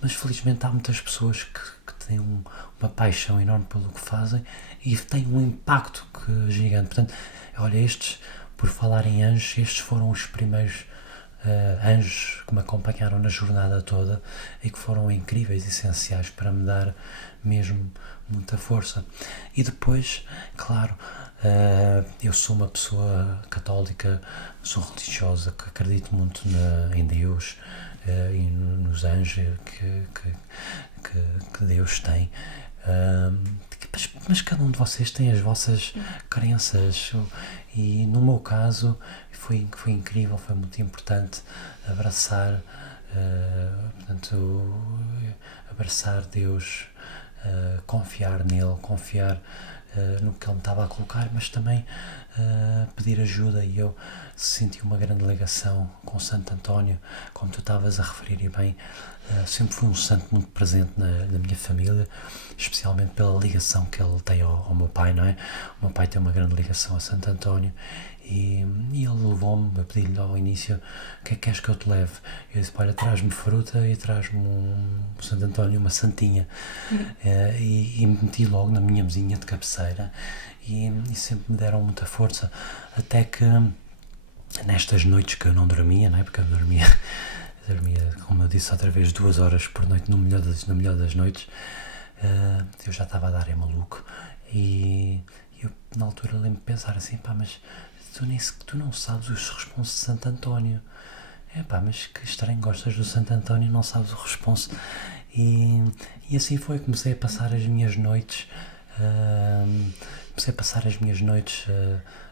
mas felizmente há muitas pessoas que têm uma paixão enorme pelo que fazem e têm um impacto gigante. Portanto, olha, por falar em anjos, estes foram os primeiros anjos que me acompanharam na jornada toda e que foram incríveis, essenciais para me dar mesmo muita força. E depois, claro, eu sou uma pessoa católica, sou religiosa, que acredito muito em Deus e nos anjos que Deus tem. Mas cada um de vocês tem as vossas crenças, e no meu caso foi incrível, foi muito importante abraçar Deus, confiar nele, confiar no que ele me estava a colocar, mas também pedir ajuda, e eu senti uma grande ligação com Santo António, como tu estavas a referir, e bem, sempre foi um santo muito presente na minha família, especialmente pela ligação que ele tem ao meu pai, não é? O meu pai tem uma grande ligação a Santo António, e ele levou-me a pedir-lhe ao início: o que é que queres que eu te leve? Eu disse: olha, traz-me fruta e traz-me um Santo António, uma santinha. E meti logo na minha mesinha de cabeceira, e sempre me deram muita força, até que nestas noites que eu não dormia, não é? Porque eu dormia, como eu disse outra vez, 2 horas por noite, no melhor das noites, eu já estava a dar maluco, e eu na altura lembro-me de pensar assim: pá, mas tu não sabes os responsos de Santo António. Mas que estranho, gostas do Santo António e não sabes o responso. E assim foi, comecei a passar as minhas noites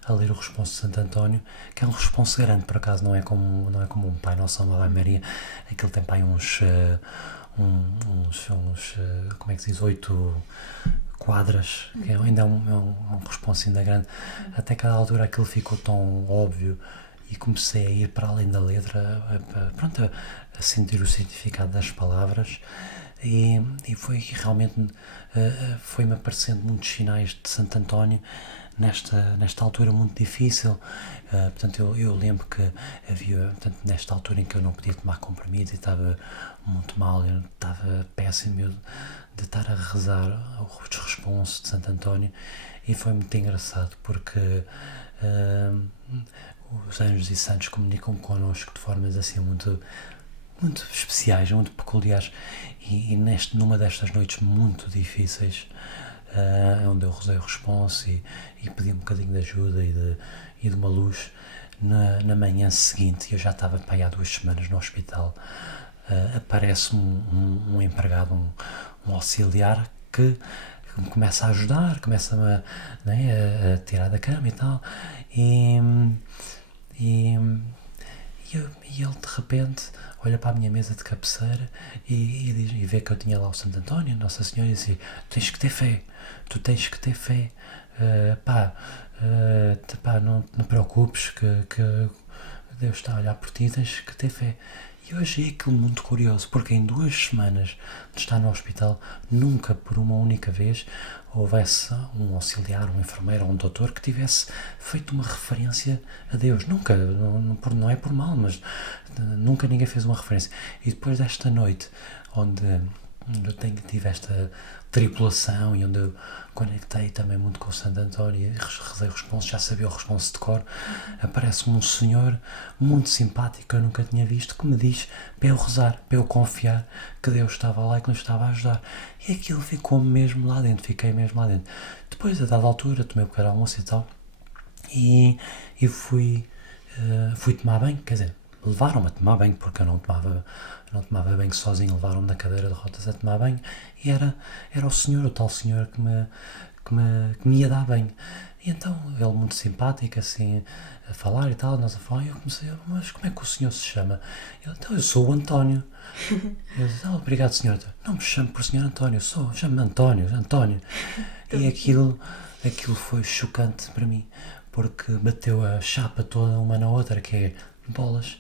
a ler o responso de Santo António, que é um responso grande, por acaso, não é como um Pai Nosso, uma Ave Maria. Aquilo tem para aí uns como é que se diz, 8 quadras, que ainda é um responso ainda grande. Até que a altura aquilo ficou tão óbvio, e comecei a ir para além da letra, a sentir o significado das palavras, e foi realmente, foi-me aparecendo muitos sinais de Santo António nesta altura muito difícil. Portanto, eu lembro que havia, portanto, nesta altura em que eu não podia tomar comprimidos e estava muito mal, eu estava péssimo de estar a rezar os responsos de Santo António, e foi muito engraçado porque os anjos e santos comunicam connosco de formas assim muito especiais, muito peculiares, e numa destas noites muito difíceis, onde eu rezei o responso e pedi um bocadinho de ajuda e de uma luz, na manhã seguinte, eu já estava para aí há 2 semanas no hospital, aparece um empregado, um auxiliar, que me começa a ajudar, começa-me a tirar da cama e tal, e ele de repente olha para a minha mesa de cabeceira e vê que eu tinha lá o Santo António, Nossa Senhora, e diz: tens que ter fé, tu tens que ter fé, não te preocupes, que Deus está a olhar por ti, tens que ter fé. E eu achei aquilo muito curioso, porque em 2 semanas de estar no hospital, nunca por uma única vez houvesse um auxiliar, um enfermeiro ou um doutor que tivesse feito uma referência a Deus. Nunca, não é por mal, mas nunca ninguém fez uma referência. E depois desta noite, onde eu tive esta tripulação, e onde eu conectei também muito com o Santo António, e rezei o responso, já sabia o responso de cor, aparece-me um senhor muito simpático que eu nunca tinha visto, que me diz para eu rezar, para eu confiar que Deus estava lá e que nos estava a ajudar. E aquilo ficou mesmo lá dentro, fiquei mesmo lá dentro. Depois, a dada altura, tomei um pequeno almoço e tal, e fui tomar banho, quer dizer, levaram-me a tomar banho, porque eu não tomava banho sozinho, levaram-me na cadeira de rodas a tomar banho, e era o tal senhor que me ia dar banho. E então, ele muito simpático, assim, a falar e tal, nós a falar, e eu comecei: mas como é que o senhor se chama? Ele: então, eu sou o António. Eu disse: obrigado, senhor. Não me chamo por senhor António, chamo-me António. E aquilo foi chocante para mim, porque bateu a chapa toda uma na outra, que é bolas.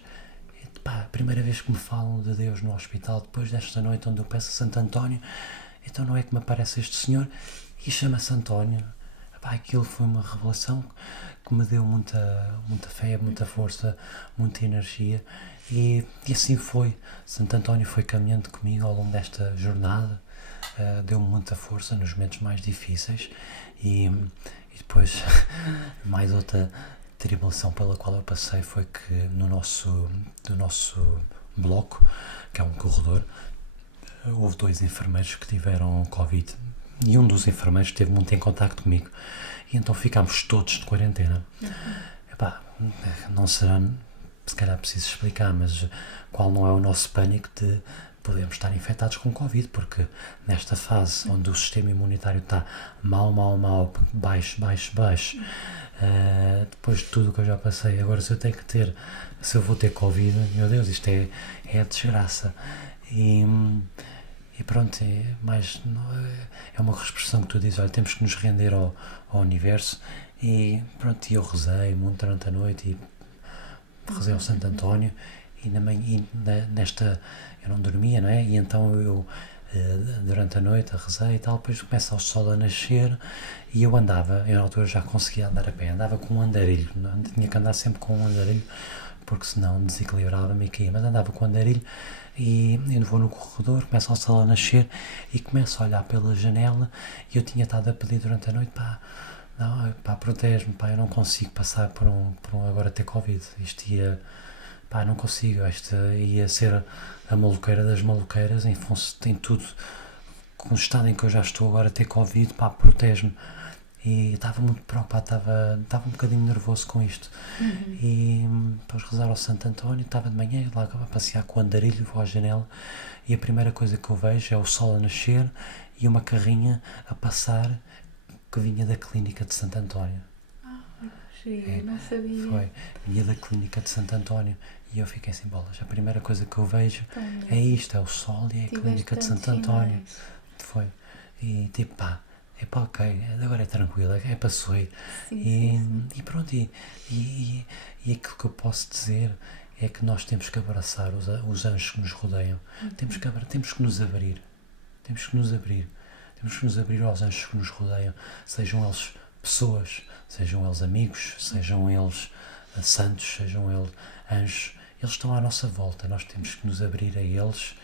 A primeira vez que me falam de Deus no hospital, depois desta noite onde eu peço a Santo António, então não é que me aparece este senhor e chama-se António. Aquilo foi uma revelação que me deu muita fé, muita força, muita energia, e assim foi. Santo António foi caminhando comigo ao longo desta jornada, deu-me muita força nos momentos mais difíceis, e depois mais outra tribulação pela qual eu passei foi que do nosso bloco, que é um corredor, houve 2 enfermeiros que tiveram Covid, e um dos enfermeiros esteve muito em contacto comigo, e então ficámos todos de quarentena. Não será, se calhar preciso explicar, mas qual não é o nosso pânico de podermos estar infectados com Covid, porque nesta fase onde o sistema imunitário está mal, baixo, depois de tudo o que eu já passei, agora se eu vou ter Covid, meu Deus, isto é a desgraça. E e pronto, é uma expressão que tu dizes, olha, temos que nos render ao universo, e pronto, eu rezei muito durante a noite, e rezei ao Santo António, e nesta, eu não dormia, não é? E então eu, durante a noite, rezei e tal, depois começa o sol a nascer, e eu na altura já conseguia andar a pé, andava com um andarilho, não, tinha que andar sempre com um andarilho, porque senão desequilibrava-me e caía, mas andava com o andarilho, e eu vou no corredor, começa o sol a nascer, e começo a olhar pela janela, e eu tinha estado a pedir durante a noite, não, protege-me, eu não consigo passar por agora ter Covid, isto não consigo, isto ia ser a maluqueira das maluqueiras, em tudo, com o estado em que eu já estou agora a ter Covid, protege-me. E estava muito preocupado, estava um bocadinho nervoso com isto. E depois rezar ao Santo António, estava de manhã lá a passear com o andarilho, vou à janela, e a primeira coisa que eu vejo é o sol a nascer e uma carrinha a passar que vinha da clínica de Santo António. Não sabia. Foi, vinha da clínica de Santo António, e eu fiquei sem bolas. A primeira coisa que eu vejo é isto, é o sol e é a clínica de Santo António. Foi, e tipo, ok, agora é tranquilo, passou aí. E pronto, e aquilo que eu posso dizer é que nós temos que abraçar os anjos que nos rodeiam. Temos que nos abrir. Temos que nos abrir aos anjos que nos rodeiam, sejam eles pessoas, sejam eles amigos, sejam eles santos, sejam eles anjos. Eles estão à nossa volta, nós temos que nos abrir a eles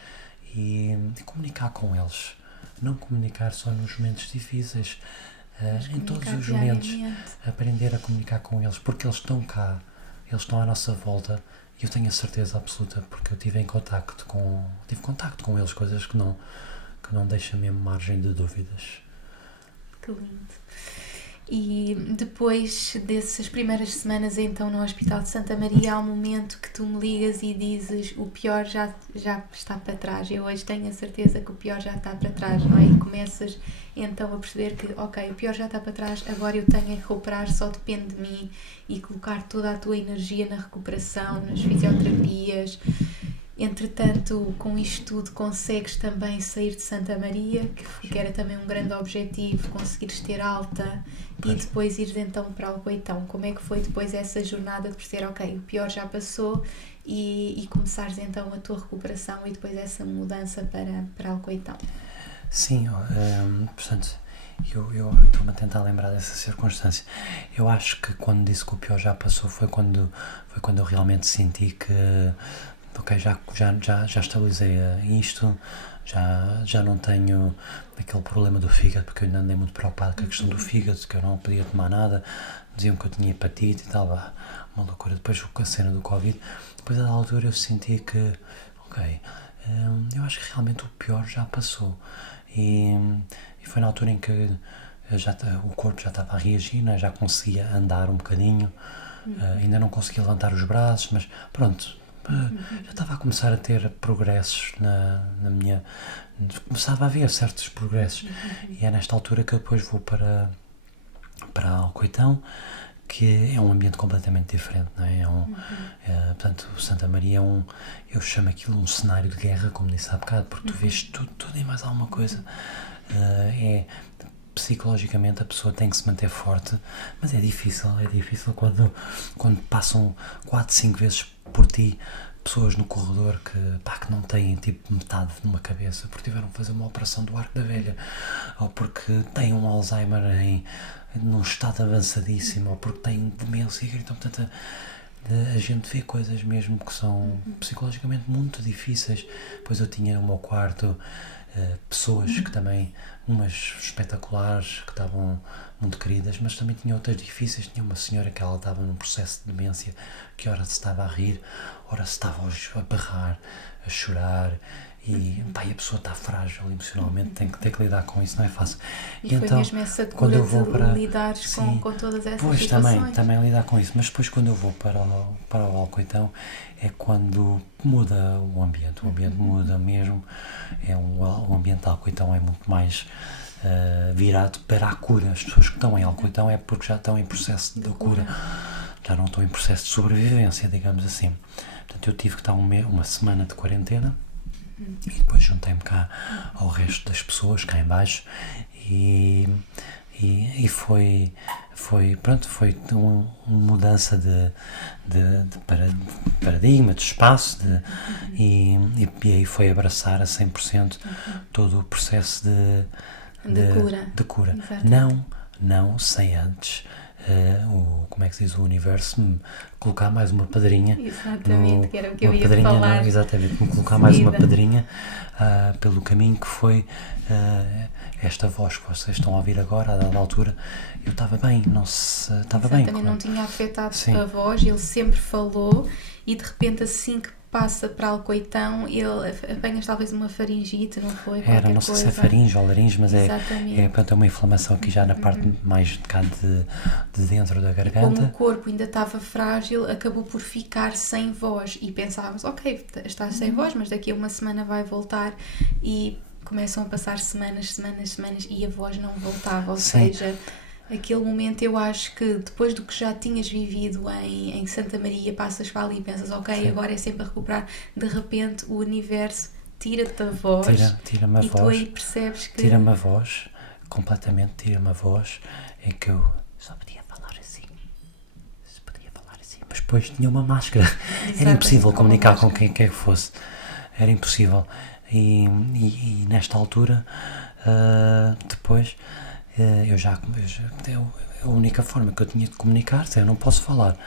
e comunicar com eles. Não comunicar só nos momentos difíceis, em todos os momentos, aprender a comunicar com eles, porque eles estão cá, eles estão à nossa volta, e eu tenho a certeza absoluta, porque eu tive contacto com eles, coisas que não deixam mesmo margem de dúvidas. Que lindo. E depois dessas primeiras semanas então no Hospital de Santa Maria, há um momento que tu me ligas e dizes o pior já está para trás. Eu hoje tenho a certeza que o pior já está para trás, não é? E começas então a perceber que, ok, o pior já está para trás, agora eu tenho a recuperar, só depende de mim, e colocar toda a tua energia na recuperação, nas fisioterapias. Entretanto, com isto tudo, consegues também sair de Santa Maria, que era também um grande objetivo, conseguires ter alta e depois ires então para Alcoitão. Como é que foi depois essa jornada de perceber, ok, o pior já passou, e começares então a tua recuperação e depois essa mudança para Alcoitão? Sim, portanto, eu estou-me a tentar lembrar dessa circunstância. Eu acho que quando disse que o pior já passou foi quando eu realmente senti que ok, já estabilizei isto, já não tenho aquele problema do fígado, porque eu ainda andei muito preocupado com a questão do fígado, que eu não podia tomar nada, diziam que eu tinha hepatite e tal, uma loucura. Depois com a cena do Covid, depois a da altura eu senti que, ok, eu acho que realmente o pior já passou, e foi na altura em que o corpo já estava a reagir, né? Já conseguia andar um bocadinho, ainda não conseguia levantar os braços, mas pronto, já estava a começar a ter progressos na minha... Começava a haver certos progressos, e é nesta altura que eu depois vou para Alcoitão, que é um ambiente completamente diferente, não é? Portanto, o Santa Maria eu chamo aquilo um cenário de guerra, como disse há bocado, porque tu vês tudo e mais alguma coisa. Psicologicamente a pessoa tem que se manter forte, mas é difícil quando passam 4, 5 vezes por ti pessoas no corredor que não têm tipo metade de uma cabeça, porque tiveram que fazer uma operação do arco da velha, ou porque têm um Alzheimer num estado avançadíssimo, ou porque têm demência, então portanto a gente vê coisas mesmo que são psicologicamente muito difíceis. Depois eu tinha no meu quarto pessoas que também, umas espetaculares, que estavam muito queridas, mas também tinha outras difíceis. Tinha uma senhora que ela estava num processo de demência, que ora se estava a rir, ora se estava a berrar, a chorar, e a pessoa está frágil emocionalmente, tem que ter que lidar com isso, não é fácil. E foi então, mesmo essa cura de lidares com todas essas situações? Também lidar com isso, mas depois quando eu vou para o Alcoitão é quando muda o ambiente muda mesmo, o ambiente de Alcoitão é muito mais virado para a cura. As pessoas que estão em Alcoitão é porque já estão em processo de cura, já não estão em processo de sobrevivência, digamos assim. Portanto, eu tive que estar uma semana de quarentena, E depois juntei-me cá ao resto das pessoas cá em baixo e foi uma mudança de paradigma, de espaço, e aí foi abraçar a 100% todo o processo de cura. Não sem antes como é que se diz, o universo me colocar mais uma pedrinha. Exatamente, que era o que eu ia falar. Exatamente, me colocar mais uma pedrinha pelo caminho, que foi esta voz que vocês estão a ouvir agora. A dada altura eu estava bem, estava bem. Também não tinha afetado a voz, ele sempre falou, e de repente assim que passa para Alcoitão, ele apanha talvez uma faringite, não foi? Não sei se é faringe ou laringe, mas é uma inflamação aqui já na parte mais de cá de dentro da garganta. Como o corpo ainda estava frágil, acabou por ficar sem voz, e pensávamos, ok, está sem voz, mas daqui a uma semana vai voltar, e começam a passar semanas, e a voz não voltava, ou seja, aquele momento, eu acho que depois do que já tinhas vivido em Santa Maria, passas para ali e pensas, ok, agora é sempre a recuperar, de repente o universo tira-te a voz, tira-me a voz, tu aí percebes que... Tira-me a voz, completamente tira-me a voz, em que eu só podia falar assim, mas depois tinha uma máscara. Exatamente. Era impossível comunicar com quem quer que fosse, era impossível, e nesta altura, depois... a única forma que eu tinha de comunicar, eu não posso falar,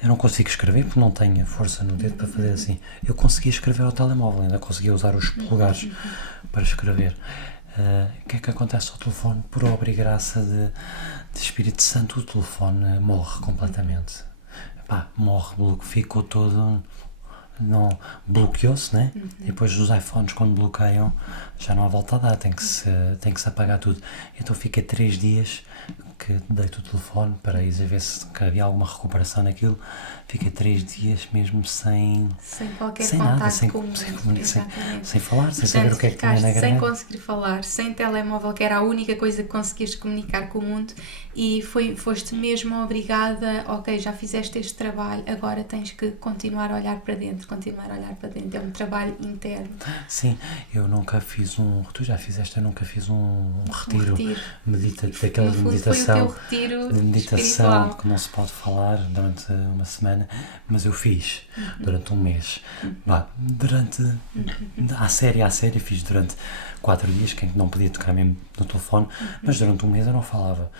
eu não consigo escrever porque não tenho força no dedo para fazer assim. Eu conseguia escrever ao telemóvel, ainda conseguia usar os polegares para escrever. O que é que acontece ao telefone? Por obra e graça de Espírito Santo, o telefone morre completamente. Morre, ficou todo... Não, bloqueou-se, né? E depois os iPhones, quando bloqueiam, já não há volta a dar, tem que se apagar tudo. Então fiquei 3 dias que deito o telefone para ir a ver se havia alguma recuperação naquilo. Fiquei 3 dias mesmo sem qualquer sem contacto nada, sem falar, sem saber o que é que tinha na garganta. Sem conseguir falar, sem telemóvel, que era a única coisa que conseguias comunicar com o mundo, e foste mesmo obrigada, ok, já fizeste este trabalho, agora tens que continuar a olhar para dentro, é um trabalho interno. Sim, eu nunca fiz tu já fizeste, eu nunca fiz um retiro. Daquela de meditação. Foi o teu retiro de meditação espiritual, que não se pode falar durante uma semana, mas eu fiz durante um mês. À série fiz durante 4 dias, que não podia tocar mesmo no telefone, mas durante um mês eu não falava.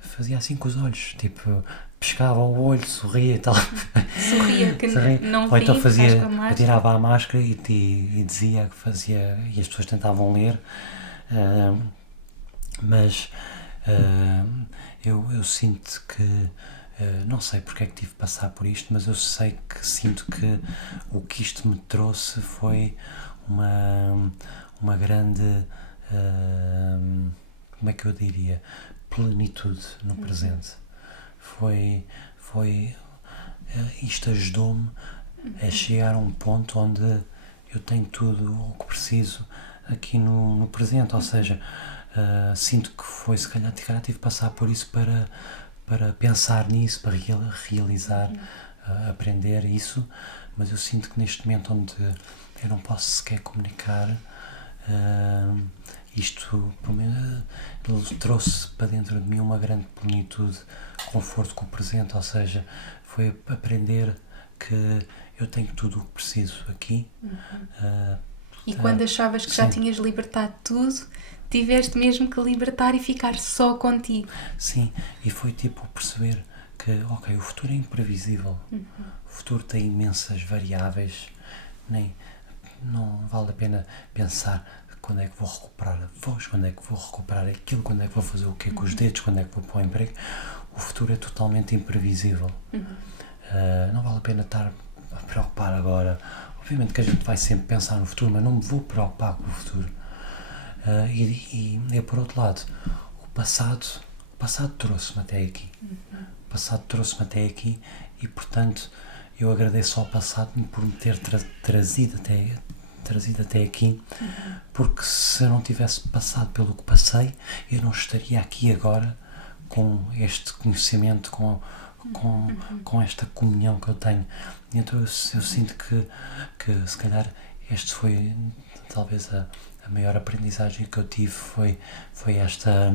Fazia assim com os olhos, tipo, piscava o olho, sorria e tal. Sorria, que não vi. Ou então eu tirava a máscara e dizia que fazia, e as pessoas tentavam ler, mas eu sinto que, não sei porque é que tive de passar por isto, mas eu sinto que o que isto me trouxe foi uma grande, como é que eu diria, plenitude no presente. Isto ajudou-me a chegar a um ponto onde eu tenho tudo o que preciso aqui no presente, ou seja, sinto que se calhar tive de passar por isso para pensar nisso, para realizar, aprender isso, mas eu sinto que neste momento onde eu não posso sequer comunicar, isto trouxe para dentro de mim uma grande plenitude, conforto com o presente, ou seja, foi aprender que eu tenho tudo o que preciso aqui. E quando achavas que já tinhas libertado tudo, tiveste mesmo que libertar e ficar só contigo. Sim, e foi tipo perceber que, ok, o futuro é imprevisível, o futuro tem imensas variáveis, não vale a pena pensar quando é que vou recuperar a voz, quando é que vou recuperar aquilo, quando é que vou fazer o quê com os dedos, quando é que vou para o emprego. O futuro é totalmente imprevisível. Não vale a pena estar a preocupar agora. Obviamente que a gente vai sempre pensar no futuro, mas não me vou preocupar com o futuro. E por outro lado, o passado trouxe-me até aqui. O passado trouxe-me até aqui e, portanto, eu agradeço ao passado por me ter trazido até aqui, porque se eu não tivesse passado pelo que passei, eu não estaria aqui agora com este conhecimento, com esta comunhão que eu tenho. Então eu sinto que se calhar este foi talvez a maior aprendizagem que eu tive, foi esta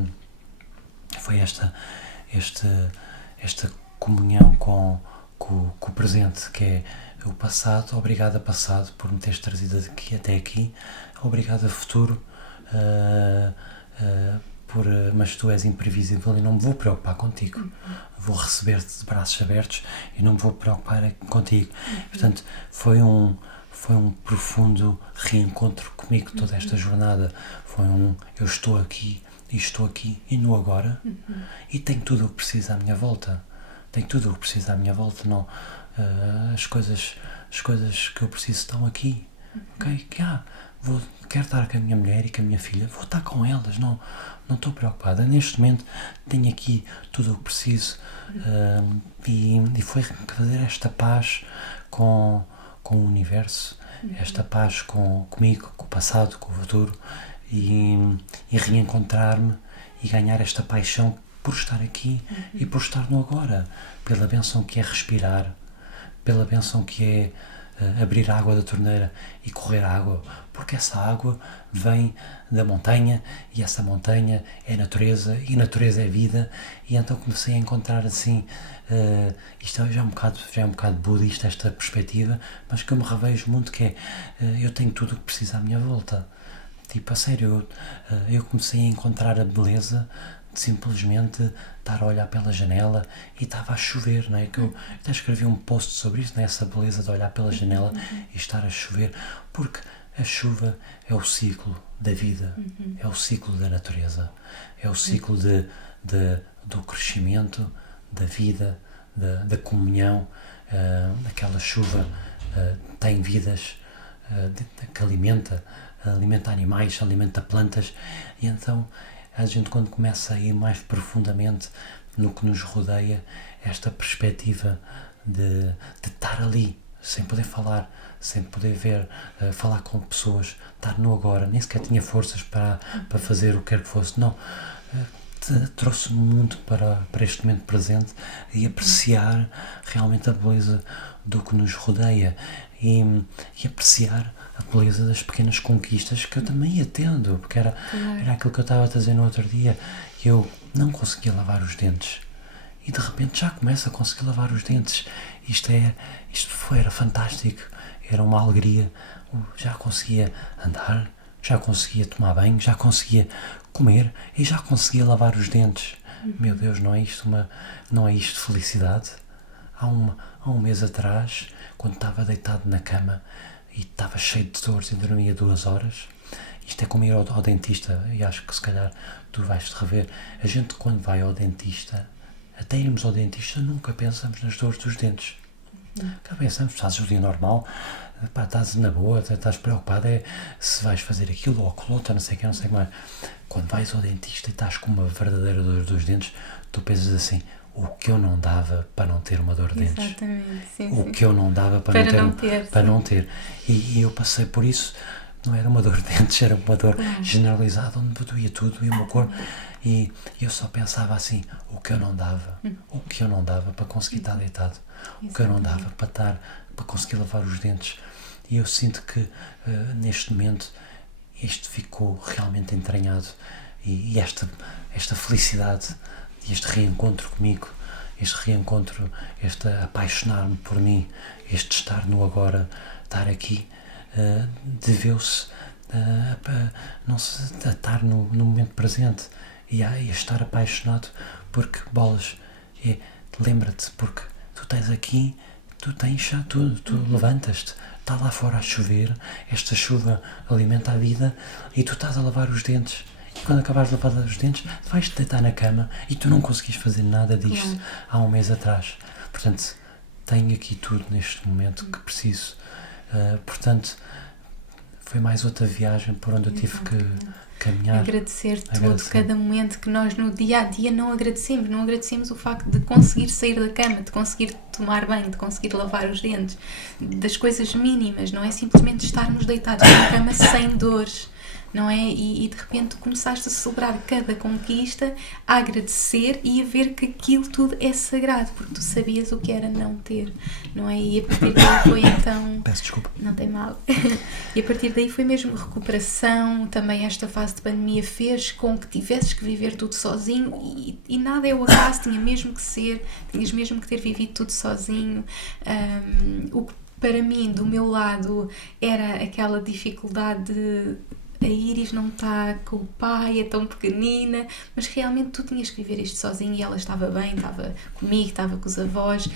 esta comunhão com o presente, que é o passado. Obrigado a passado por me teres trazido até aqui, obrigado a futuro, mas tu és imprevisível e não me vou preocupar contigo, vou receber-te de braços abertos e não me vou preocupar contigo. Portanto, foi um profundo reencontro comigo toda esta jornada. Eu estou aqui e no agora, e tenho tudo o que preciso à minha volta. Não, as coisas que eu preciso estão aqui. Ok? Quero estar com a minha mulher e com a minha filha, vou estar com elas, não estou preocupada. Neste momento tenho aqui tudo o que preciso. E foi fazer esta paz com o universo, esta paz comigo, com o passado, com o futuro, e reencontrar-me e ganhar esta paixão por estar aqui e por estar no agora, pela bênção que é respirar, pela bênção que é abrir a água da torneira e correr a água, porque essa água vem da montanha, e essa montanha é natureza, e natureza é vida. E então comecei a encontrar assim, isto já é um bocado budista, esta perspectiva, mas que eu me revejo muito, que é, eu tenho tudo o que preciso à minha volta. Tipo, a sério, eu comecei a encontrar a beleza de simplesmente estar a olhar pela janela e estava a chover, não é? Que eu até escrevi um post sobre isso, não é? Essa beleza de olhar pela janela e estar a chover, porque a chuva é o ciclo da vida, é o ciclo da natureza, é o ciclo do crescimento, da vida, da comunhão. Aquela chuva tem vidas, que alimenta animais, alimenta plantas, e então a gente, quando começa a ir mais profundamente no que nos rodeia, esta perspectiva de estar ali, sem poder falar, sem poder ver, falar com pessoas, estar no agora, nem sequer tinha forças para fazer o que quer que fosse, não, trouxe-me muito para este momento presente e apreciar realmente a beleza do que nos rodeia, e apreciar a beleza das pequenas conquistas que eu também ia tendo, porque era aquilo que eu estava a dizer no outro dia. Eu não conseguia lavar os dentes e de repente já começo a conseguir lavar os dentes. Era fantástico, era uma alegria. Já conseguia andar, já conseguia tomar banho, já conseguia comer e já conseguia lavar os dentes. Meu Deus, não é isto felicidade? Há um mês atrás, quando estava deitado na cama e estava cheio de dores e dormia 2 horas, isto é como ir ao dentista, e acho que se calhar tu vais-te rever. A gente, quando vai ao dentista, até irmos ao dentista, nunca pensamos nas dores dos dentes. Nunca pensamos, estás o dia normal, estás na boa, estás preocupado se vais fazer aquilo ou aquilo outro, não sei o que, não sei o que mais. Quando vais ao dentista e estás com uma verdadeira dor dos dentes, tu pensas assim: o que eu não dava para não ter uma dor de dentes. Exatamente, sim, o que eu não dava para não ter. E eu passei por isso. Não era uma dor de dentes, era uma dor generalizada, onde me doía tudo e o meu corpo. E eu só pensava assim: o que eu não dava para conseguir estar deitado, o que eu não dava para conseguir lavar os dentes. E eu sinto que neste momento isto ficou realmente entranhado, e esta felicidade, este reencontro comigo, este apaixonar-me por mim, este estar no agora, estar aqui, deveu-se a estar no momento presente e a estar apaixonado, porque bolas, lembra-te, porque tu estás aqui, tu tens já tudo, tu levantas-te, está lá fora a chover, esta chuva alimenta a vida e tu estás a lavar os dentes. E quando acabares de lavar os dentes, vais-te deitar na cama e tu não conseguiste fazer nada disto há um mês atrás. Portanto, tenho aqui tudo neste momento que preciso. Portanto, foi mais outra viagem por onde eu tive que caminhar. Agradecer cada momento que nós no dia a dia não agradecemos o facto de conseguir sair da cama, de conseguir tomar banho, de conseguir lavar os dentes, das coisas mínimas, não é simplesmente estarmos deitados na cama sem dores, não é? E de repente começaste a celebrar cada conquista, a agradecer e a ver que aquilo tudo é sagrado, porque tu sabias o que era não ter, não é? E a partir daí foi então... Peço desculpa. Não tem mal. E a partir daí foi mesmo recuperação, também esta fase de pandemia fez com que tivesses que viver tudo sozinho e nada é o acaso, tinha mesmo que ser, tinhas mesmo que ter vivido tudo sozinho. O que para mim, do meu lado, era aquela dificuldade de a Iris não está com o pai, é tão pequenina, mas realmente tu tinhas que viver isto sozinho e ela estava bem, estava comigo, estava com os avós,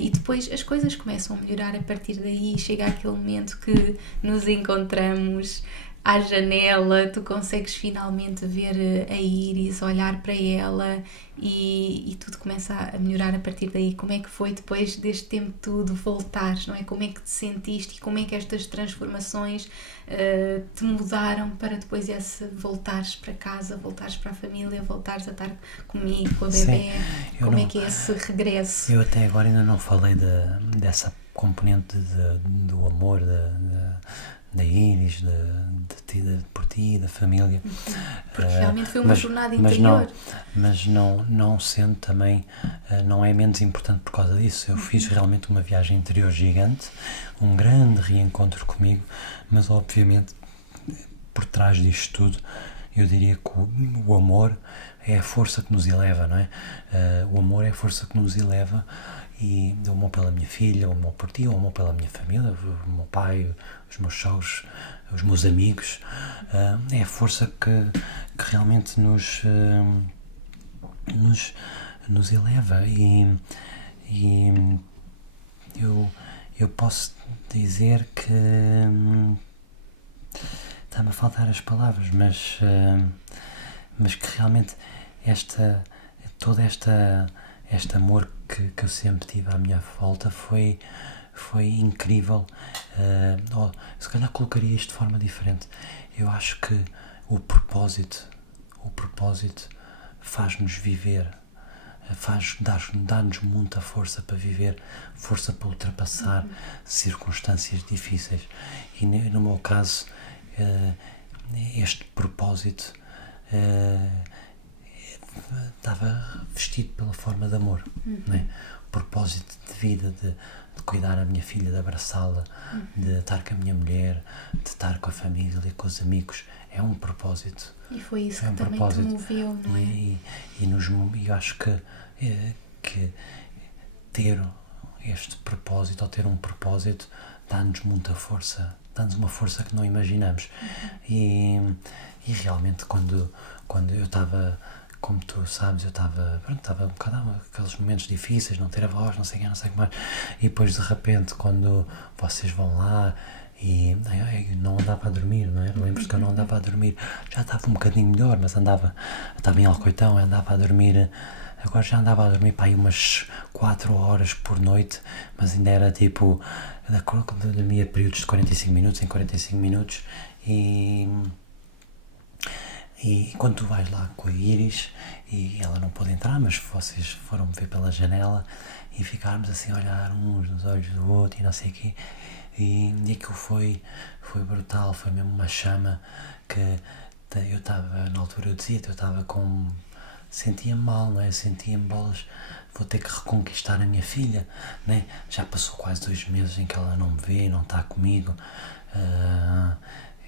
e depois as coisas começam a melhorar a partir daí, chega aquele momento que nos encontramos à janela, tu consegues finalmente ver a Iris, olhar para ela e tudo começa a melhorar a partir daí. Como é que foi depois deste tempo tudo voltares, não é? Como é que te sentiste e como é que estas transformações te mudaram para depois voltares para casa, voltares para a família, voltares a estar comigo, com a bebê? Como é que é esse regresso? Eu até agora ainda não falei dessa componente do amor, da Iris, por ti, da família. Porque realmente foi uma jornada interior. Mas não sendo também, não é menos importante por causa disso. Eu fiz realmente uma viagem interior gigante, um grande reencontro comigo, mas obviamente por trás disto tudo eu diria que o amor é a força que nos eleva, não é? O amor é a força que nos eleva, e o amor pela minha filha, o amor por ti, o amor pela minha família, o meu pai, os meus sogros, os meus amigos, é a força que realmente nos eleva, e eu posso dizer que está-me a faltar as palavras, mas que realmente todo este amor que eu sempre tive à minha volta foi incrível. Se calhar colocaria isto de forma diferente. Eu acho que o propósito faz-nos viver, dá-nos muita força para viver, força para ultrapassar circunstâncias difíceis, e no meu caso este propósito estava vestido pela forma de amor, não é? O propósito de vida, de cuidar da minha filha, de abraçá-la, de estar com a minha mulher, de estar com a família, com os amigos, é um propósito. E foi isso que também te moveu, não é? E eu acho que ter este propósito, ou ter um propósito, dá-nos muita força, dá-nos uma força que não imaginamos. E realmente quando eu estava, como tu sabes, eu estava um bocado aqueles momentos difíceis, não ter a voz, não sei o que mais, e depois de repente quando vocês vão lá e eu não andava a dormir, não é? Lembro-te que eu não andava a dormir, já estava um bocadinho melhor, mas estava em Alcoitão, eu andava a dormir, agora já andava a dormir para aí umas 4 horas por noite, mas ainda era tipo, dormia períodos de 45 minutos em 45 minutos, e quando tu vais lá com a Iris, e ela não pôde entrar, mas vocês foram me ver pela janela, e ficarmos assim a olhar uns nos olhos do outro e não sei o quê, e aquilo foi brutal, foi mesmo uma chama que eu estava, na altura eu dizia, eu estava sentia-me mal, não é? Sentia-me bolas, vou ter que reconquistar a minha filha, não é? Já passou quase 2 meses em que ela não me vê, não está comigo,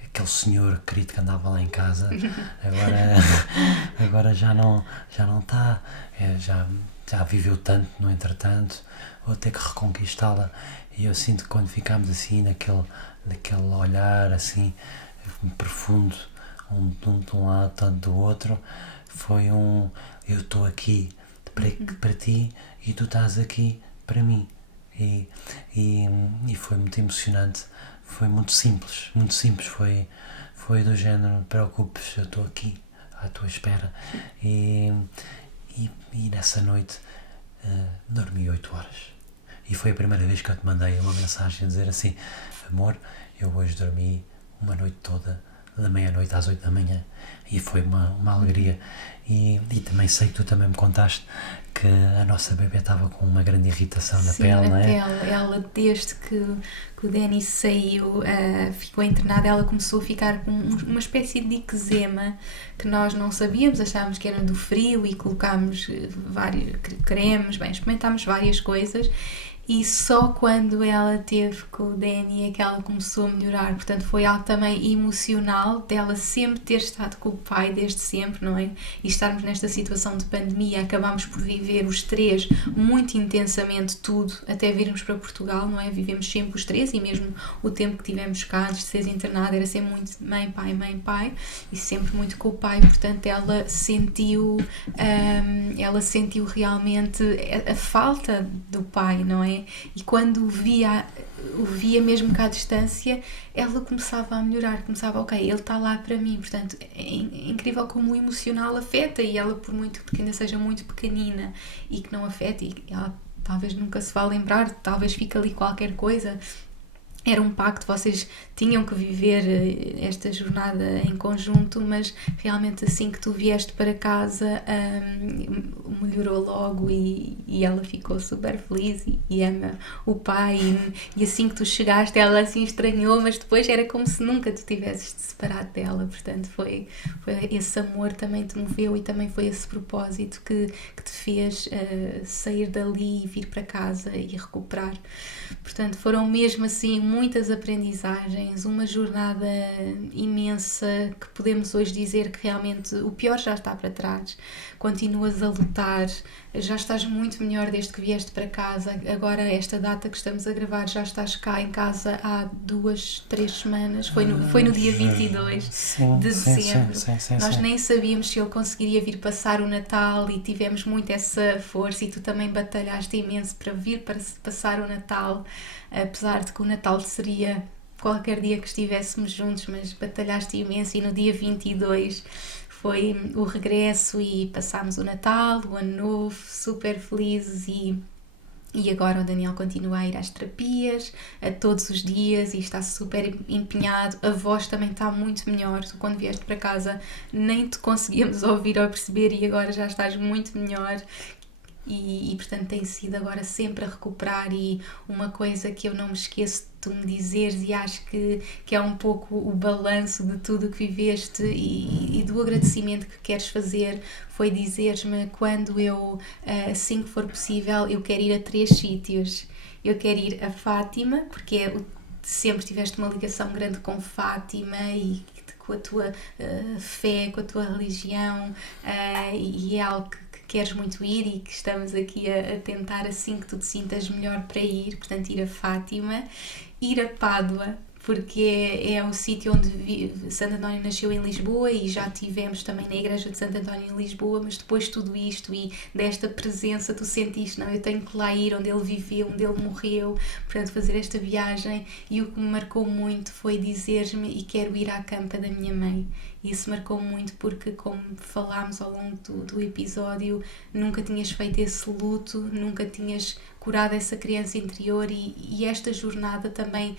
aquele senhor querido que andava lá em casa, agora já não está, já viveu tanto no entretanto, vou ter que reconquistá-la, e eu sinto que quando ficámos assim naquele olhar assim profundo, de um lado tanto do outro, foi eu estou aqui para ti e tu estás aqui para mim, e foi muito emocionante. Foi muito simples, foi do género, não te preocupes, eu estou aqui à tua espera, e nessa noite dormi 8 horas, e foi a primeira vez que eu te mandei uma mensagem a dizer assim: amor, eu hoje dormi uma noite toda, da meia-noite às 8 da manhã, e foi uma alegria. E também sei que tu também me contaste que a nossa bebê estava com uma grande irritação na pele, não é? Pele. Ela, desde que o Danny saiu, ficou internada, ela começou a ficar com uma espécie de eczema que nós não sabíamos, achávamos que era do frio e colocámos vários cremes, experimentámos várias coisas. E só quando ela teve com o Danny é que ela começou a melhorar. Portanto, foi algo também emocional dela sempre ter estado com o pai desde sempre, não é? E estarmos nesta situação de pandemia, acabámos por viver os três muito intensamente tudo, até virmos para Portugal, não é? Vivemos sempre os três e mesmo o tempo que tivemos cá, antes de ser internada, era sempre muito mãe, pai, e sempre muito com o pai. Portanto, ela sentiu realmente a falta do pai, não é? E quando o via mesmo cá à distância, ela começava a melhorar, ok, ele está lá para mim. Portanto, é incrível como o emocional afeta, e ela, por muito que ainda seja muito pequenina e que não afete, e ela talvez nunca se vá lembrar, talvez fique ali qualquer coisa. Era um pacto, vocês tinham que viver esta jornada em conjunto, mas realmente assim que tu vieste para casa, melhorou logo e ela ficou super feliz e ama o pai. E assim que tu chegaste, ela assim estranhou, mas depois era como se nunca tu tivesses te separado dela. Portanto, foi esse amor também te moveu, e também foi esse propósito que te fez sair dali e vir para casa e recuperar. Portanto, foram mesmo assim muitas aprendizagens, uma jornada imensa, que podemos hoje dizer que realmente o pior já está para trás. Continuas a lutar, já estás muito melhor desde que vieste para casa. Agora, esta data que estamos a gravar, já estás cá em casa há 2-3 semanas, foi no dia 22 de dezembro. Nós nem sabíamos se ele conseguiria vir passar o Natal, e tivemos muito essa força, e tu também batalhaste imenso para vir para passar o Natal, apesar de que o Natal seria qualquer dia que estivéssemos juntos, mas batalhaste imenso, e no dia 22 foi o regresso e passámos o Natal, o Ano Novo, super felizes. E agora o Daniel continua a ir às terapias a todos os dias e está super empenhado. A voz também está muito melhor. Tu, quando vieste para casa, nem te conseguíamos ouvir ou perceber, e agora já estás muito melhor. E portanto tem sido agora sempre a recuperar. E uma coisa que eu não me esqueço de tu me dizeres, e acho que é um pouco o balanço de tudo o que viveste e do agradecimento que queres fazer, foi dizeres-me: quando eu, assim que for possível, eu quero ir a 3 sítios. Eu quero ir a Fátima, porque sempre tiveste uma ligação grande com Fátima e com a tua fé, com a tua religião, e é algo que queres muito ir e que estamos aqui a tentar, assim que tu te sintas melhor, para ir. Portanto, ir a Fátima, ir a Pádua, porque é o sítio onde Santo António nasceu, em Lisboa, e já tivemos também na igreja de Santo António em Lisboa, mas depois de tudo isto e desta presença, tu sentiste: não, eu tenho que lá ir, onde ele viveu, onde ele morreu, portanto fazer esta viagem. E o que me marcou muito foi dizer-me: e quero ir à campa da minha mãe. E isso marcou muito porque, como falámos ao longo do episódio, nunca tinhas feito esse luto, nunca tinhas curado essa criança interior, e esta jornada também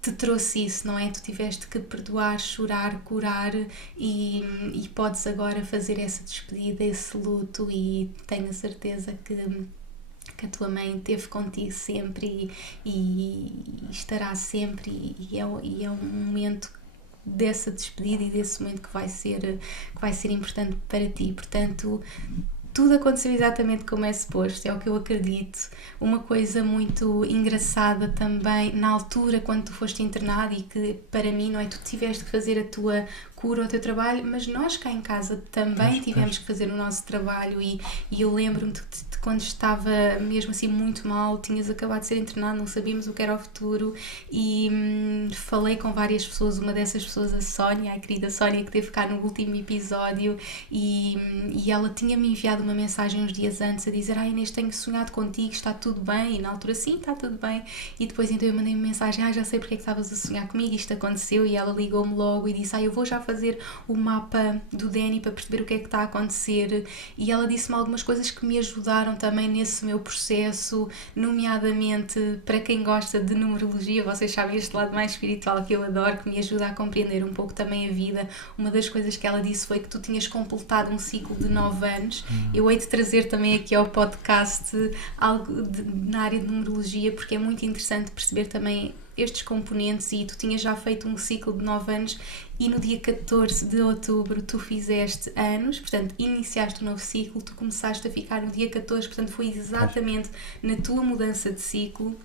te trouxe isso, não é? Tu tiveste que perdoar, chorar, curar, e podes agora fazer essa despedida, esse luto, e tenho a certeza que a tua mãe esteve contigo sempre e estará sempre, e é um momento dessa despedida e desse momento que vai ser importante para ti. Portanto, tudo aconteceu exatamente como é suposto, é o que eu acredito. Uma coisa muito engraçada também, na altura quando tu foste internado, e que para mim, não é, tu tiveste que fazer a tua cura, o teu trabalho, mas nós cá em casa também tivemos que fazer o nosso trabalho. E eu lembro-me de quando estava mesmo assim muito mal, tinhas acabado de ser internado, não sabíamos o que era o futuro, e falei com várias pessoas. Uma dessas pessoas, a Sónia, a querida Sónia, que teve cá no último episódio, e ela tinha-me enviado uma mensagem uns dias antes a dizer: Inês, tenho sonhado contigo, está tudo bem? E na altura, sim, está tudo bem. E depois então eu mandei uma mensagem: já sei porque é que estavas a sonhar comigo, isto aconteceu. E ela ligou-me logo e disse: eu vou já fazer o mapa do Dani para perceber o que é que está a acontecer, e ela disse-me algumas coisas que me ajudaram também nesse meu processo, nomeadamente para quem gosta de numerologia, vocês sabem este lado mais espiritual que eu adoro, que me ajuda a compreender um pouco também a vida. Uma das coisas que ela disse foi que tu tinhas completado um ciclo de 9 anos. Eu hei de trazer também aqui ao podcast algo na área de numerologia, porque é muito interessante perceber também estes componentes, e tu tinhas já feito um ciclo de 9 anos e no dia 14 de outubro tu fizeste anos, portanto iniciaste um novo ciclo, tu começaste a ficar no dia 14, portanto foi exatamente na tua mudança de ciclo.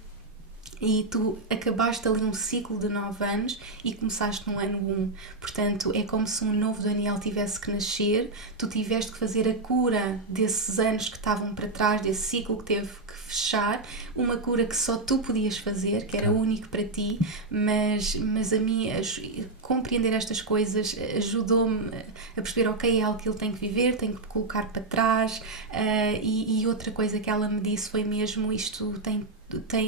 E tu acabaste ali um ciclo de 9 anos e começaste no ano 1. Portanto, é como se um novo Daniel tivesse que nascer, tu tiveste que fazer a cura desses anos que estavam para trás, desse ciclo que teve que fechar, uma cura que só tu podias fazer, que era único para ti, mas a mim compreender estas coisas ajudou-me a perceber, ok, é algo que ele tem que viver, tem que colocar para trás, e outra coisa que ela me disse foi mesmo, isto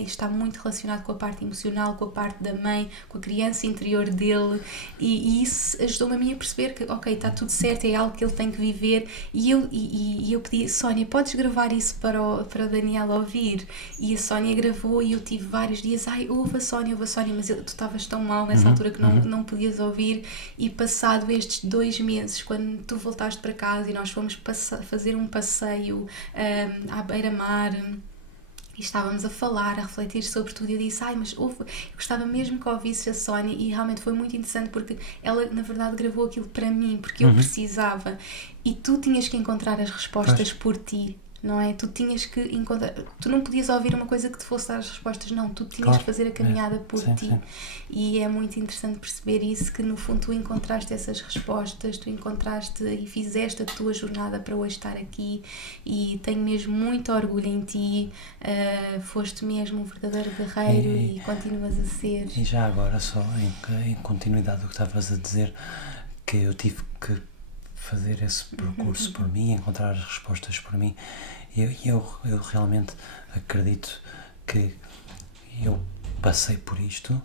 está muito relacionado com a parte emocional, com a parte da mãe, com a criança interior dele, e isso ajudou-me a mim a perceber que, ok, está tudo certo, é algo que ele tem que viver, e eu pedi, Sónia, podes gravar isso para o Daniel ouvir? E a Sónia gravou, e eu tive vários dias, ouve a Sónia, mas tu estavas tão mal nessa altura que não podias ouvir, e passado estes 2 meses, quando tu voltaste para casa e nós fomos fazer um passeio à beira-mar, e estávamos a falar, a refletir sobre tudo, e eu disse, mas eu gostava mesmo que ouvisse a Sónia, e realmente foi muito interessante porque ela na verdade gravou aquilo para mim, porque eu precisava, e tu tinhas que encontrar as respostas por ti, não é? Tu tinhas que encontrar, tu não podias ouvir uma coisa que te fosse dar as respostas, não, tu tinhas que fazer a caminhada por ti. Sim. E é muito interessante perceber isso, que no fundo tu encontraste essas respostas, tu encontraste e fizeste a tua jornada para hoje estar aqui, e tenho mesmo muito orgulho em ti, foste mesmo um verdadeiro guerreiro e continuas a ser. E já agora, só em continuidade do que estavas a dizer, que eu tive que fazer esse percurso por mim, encontrar as respostas por mim. Eu realmente acredito que eu passei por isto,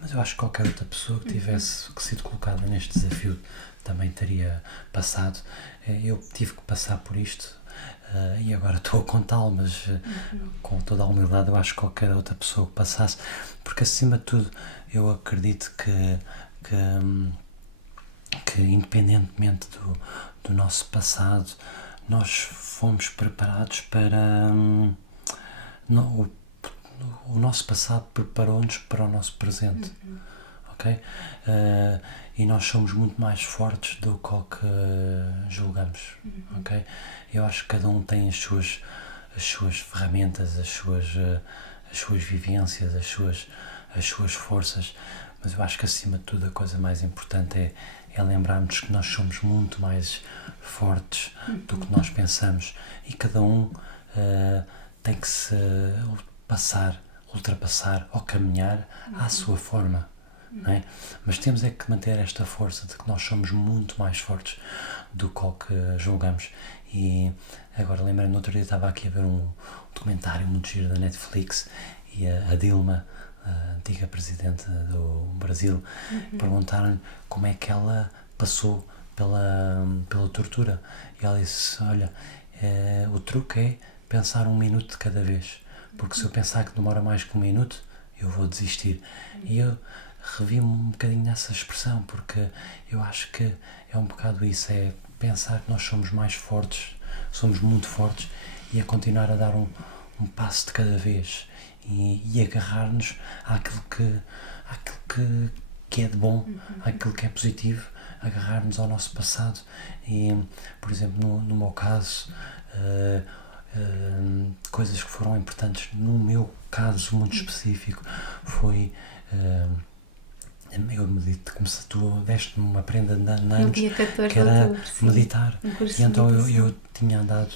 mas eu acho que qualquer outra pessoa que tivesse sido colocada neste desafio também teria passado. Eu tive que passar por isto, e agora estou a contá-lo, mas com toda a humildade eu acho que qualquer outra pessoa que passasse, porque acima de tudo eu acredito que independentemente do nosso passado, nós fomos preparados para... o nosso passado preparou-nos para o nosso presente, ok? E nós somos muito mais fortes do que julgamos, ok? Eu acho que cada um tem as suas ferramentas, as suas vivências, as suas forças, mas eu acho que acima de tudo a coisa mais importante é lembrarmos que nós somos muito mais fortes do que nós pensamos, e cada um tem que se ultrapassar ou caminhar à sua forma, não é? Mas temos é que manter esta força de que nós somos muito mais fortes do que julgamos. E agora lembrei-me, no outro dia estava aqui a ver um documentário muito giro da Netflix, e a Dilma, a antiga presidente do Brasil, perguntaram-lhe como é que ela passou pela tortura, e ela disse, olha, o truque é pensar 1 minuto de cada vez, porque se eu pensar que demora mais que 1 minuto, eu vou desistir. E eu revi-me um bocadinho nessa expressão, porque eu acho que é um bocado isso, é pensar que nós somos mais fortes, somos muito fortes, e a continuar a dar um passo de cada vez, e agarrar-nos àquilo que é de bom, àquilo que é positivo, agarrar-nos ao nosso passado. E, por exemplo, no meu caso, coisas que foram importantes no meu caso muito específico foi... eu medito, como se tu deste-me uma prenda de anos, que era meditar, e então eu tinha andado,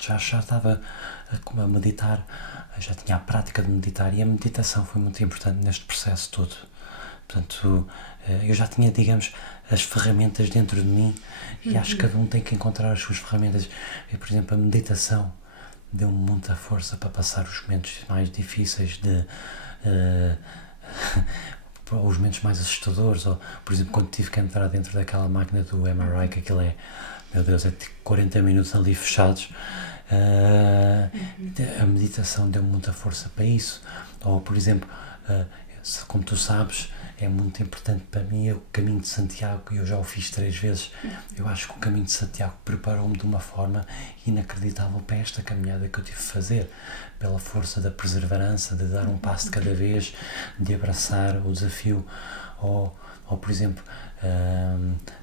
já estava a meditar, já tinha a prática de meditar, e a meditação foi muito importante neste processo todo. Portanto, eu já tinha, digamos, as ferramentas dentro de mim, e acho que cada um tem que encontrar as suas ferramentas. Por exemplo, a meditação deu-me muita força para passar os momentos mais difíceis os momentos mais assustadores, ou por exemplo quando tive que entrar dentro daquela máquina do MRI, que aquilo é, meu Deus, é tipo 40 minutos ali fechados. A meditação deu muita força para isso. Ou por exemplo, como tu sabes, é muito importante para mim o caminho de Santiago, e eu já o fiz 3 vezes. Eu acho que o caminho de Santiago preparou-me de uma forma inacreditável para esta caminhada que eu tive de fazer, pela força da perseverança, de dar um passo de cada vez, de abraçar o desafio. Ou por exemplo,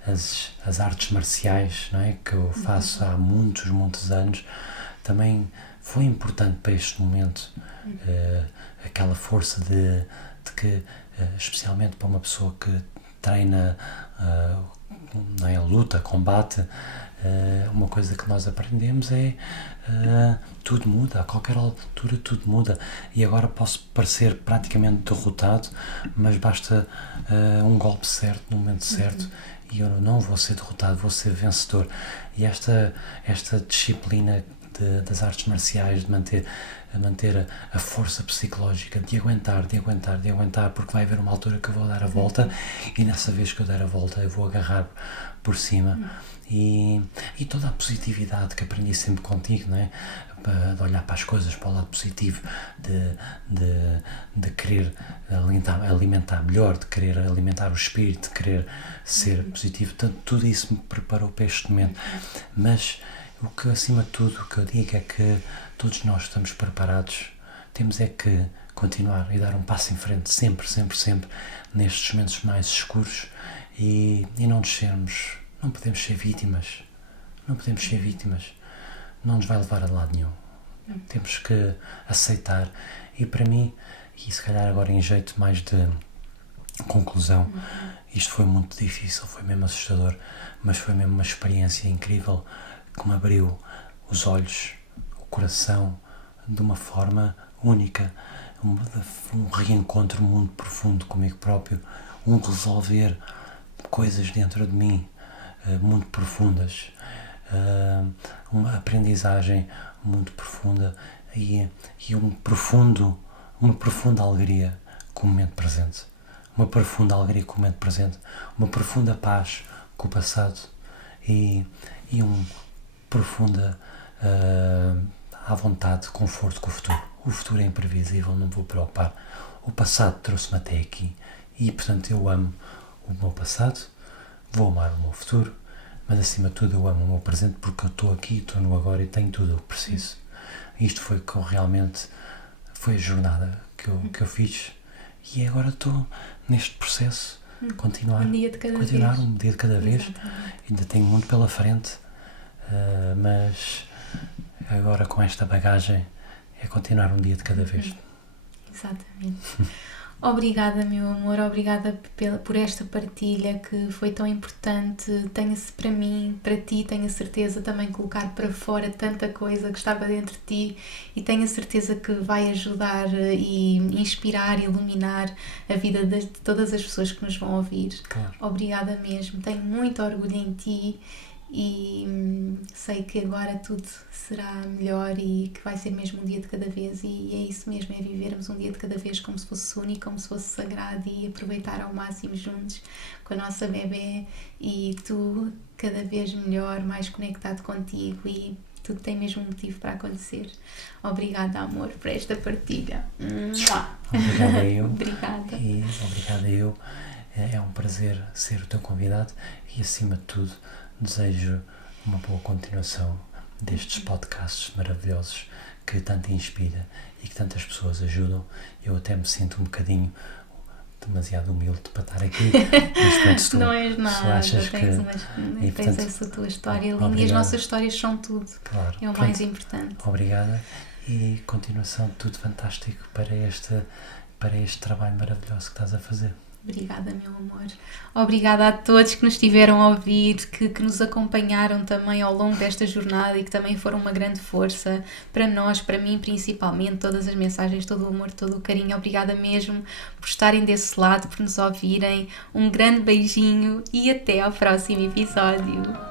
as artes marciais, não é? Que eu faço há muitos anos, também foi importante para este momento. Aquela força de que, especialmente para uma pessoa que treina, não é, luta, combate, uma coisa que nós aprendemos é tudo muda, a qualquer altura tudo muda, e agora posso parecer praticamente derrotado, mas basta um golpe certo, no momento certo, e eu não vou ser derrotado, vou ser vencedor. E esta disciplina das artes marciais, de manter a força psicológica, de aguentar, porque vai haver uma altura que eu vou dar a volta, e nessa vez que eu der a volta eu vou agarrar por cima. E toda a positividade que aprendi sempre contigo, não é? De olhar para as coisas, para o lado positivo, de querer alimentar melhor, de querer alimentar o espírito, de querer ser positivo. Portanto, tudo isso me preparou para este momento. Mas o que, acima de tudo, o que eu digo é que todos nós estamos preparados, temos é que continuar e dar um passo em frente, sempre, nestes momentos mais escuros, e não descermos. Não podemos ser vítimas, não nos vai levar a lado nenhum. Temos que aceitar. E para mim, e se calhar agora em jeito mais de conclusão, isto foi muito difícil, foi mesmo assustador, mas foi mesmo uma experiência incrível, que me abriu os olhos, o coração, de uma forma única, um reencontro muito profundo comigo próprio, um resolver coisas dentro de mim muito profundas, uma aprendizagem muito profunda, e uma profunda alegria com o momento presente, uma profunda paz com o passado, e uma profunda à vontade, conforto com o futuro. O futuro é imprevisível, não me vou preocupar. O passado trouxe-me até aqui, e portanto eu amo o meu passado, vou amar o meu futuro, mas acima de tudo eu amo o meu presente, porque eu estou aqui, estou no agora e tenho tudo o que preciso. Isto foi que realmente foi a jornada que eu fiz, e agora estou neste processo, continuar um dia de cada vez. Ainda tenho muito pela frente, mas agora com esta bagagem é continuar um dia de cada vez. Exatamente. Obrigada, meu amor, obrigada por esta partilha que foi tão importante. Tenho-se para mim, para ti, tenho a certeza também colocar para fora tanta coisa que estava dentro de ti, e tenho a certeza que vai ajudar e inspirar, iluminar a vida de todas as pessoas que nos vão ouvir. Claro. Obrigada mesmo, tenho muito orgulho em ti, e sei que agora tudo será melhor, e que vai ser mesmo um dia de cada vez, e é isso mesmo, é vivermos um dia de cada vez como se fosse único, como se fosse sagrado, e aproveitar ao máximo juntos com a nossa bebê, e tu cada vez melhor, mais conectado contigo, e tudo tem mesmo um motivo para acontecer. Obrigada, amor, por esta partilha. Obrigada eu. Obrigada. E obrigada eu. É um prazer ser o teu convidado, e acima de tudo desejo uma boa continuação destes podcasts maravilhosos que tanto inspira e que tantas pessoas ajudam. Eu até me sinto um bocadinho demasiado humilde para estar aqui, mas pronto, se tu, não és nada, achas tens essa tua história linda, obrigado. E as nossas histórias são tudo, claro, é o mais importante. Obrigada, e continuação de tudo fantástico para este trabalho maravilhoso que estás a fazer. Obrigada, meu amor. Obrigada a todos que nos estiveram a ouvir, que nos acompanharam também ao longo desta jornada, e que também foram uma grande força para nós, para mim principalmente, todas as mensagens, todo o amor, todo o carinho. Obrigada mesmo por estarem desse lado, por nos ouvirem. Um grande beijinho e até ao próximo episódio.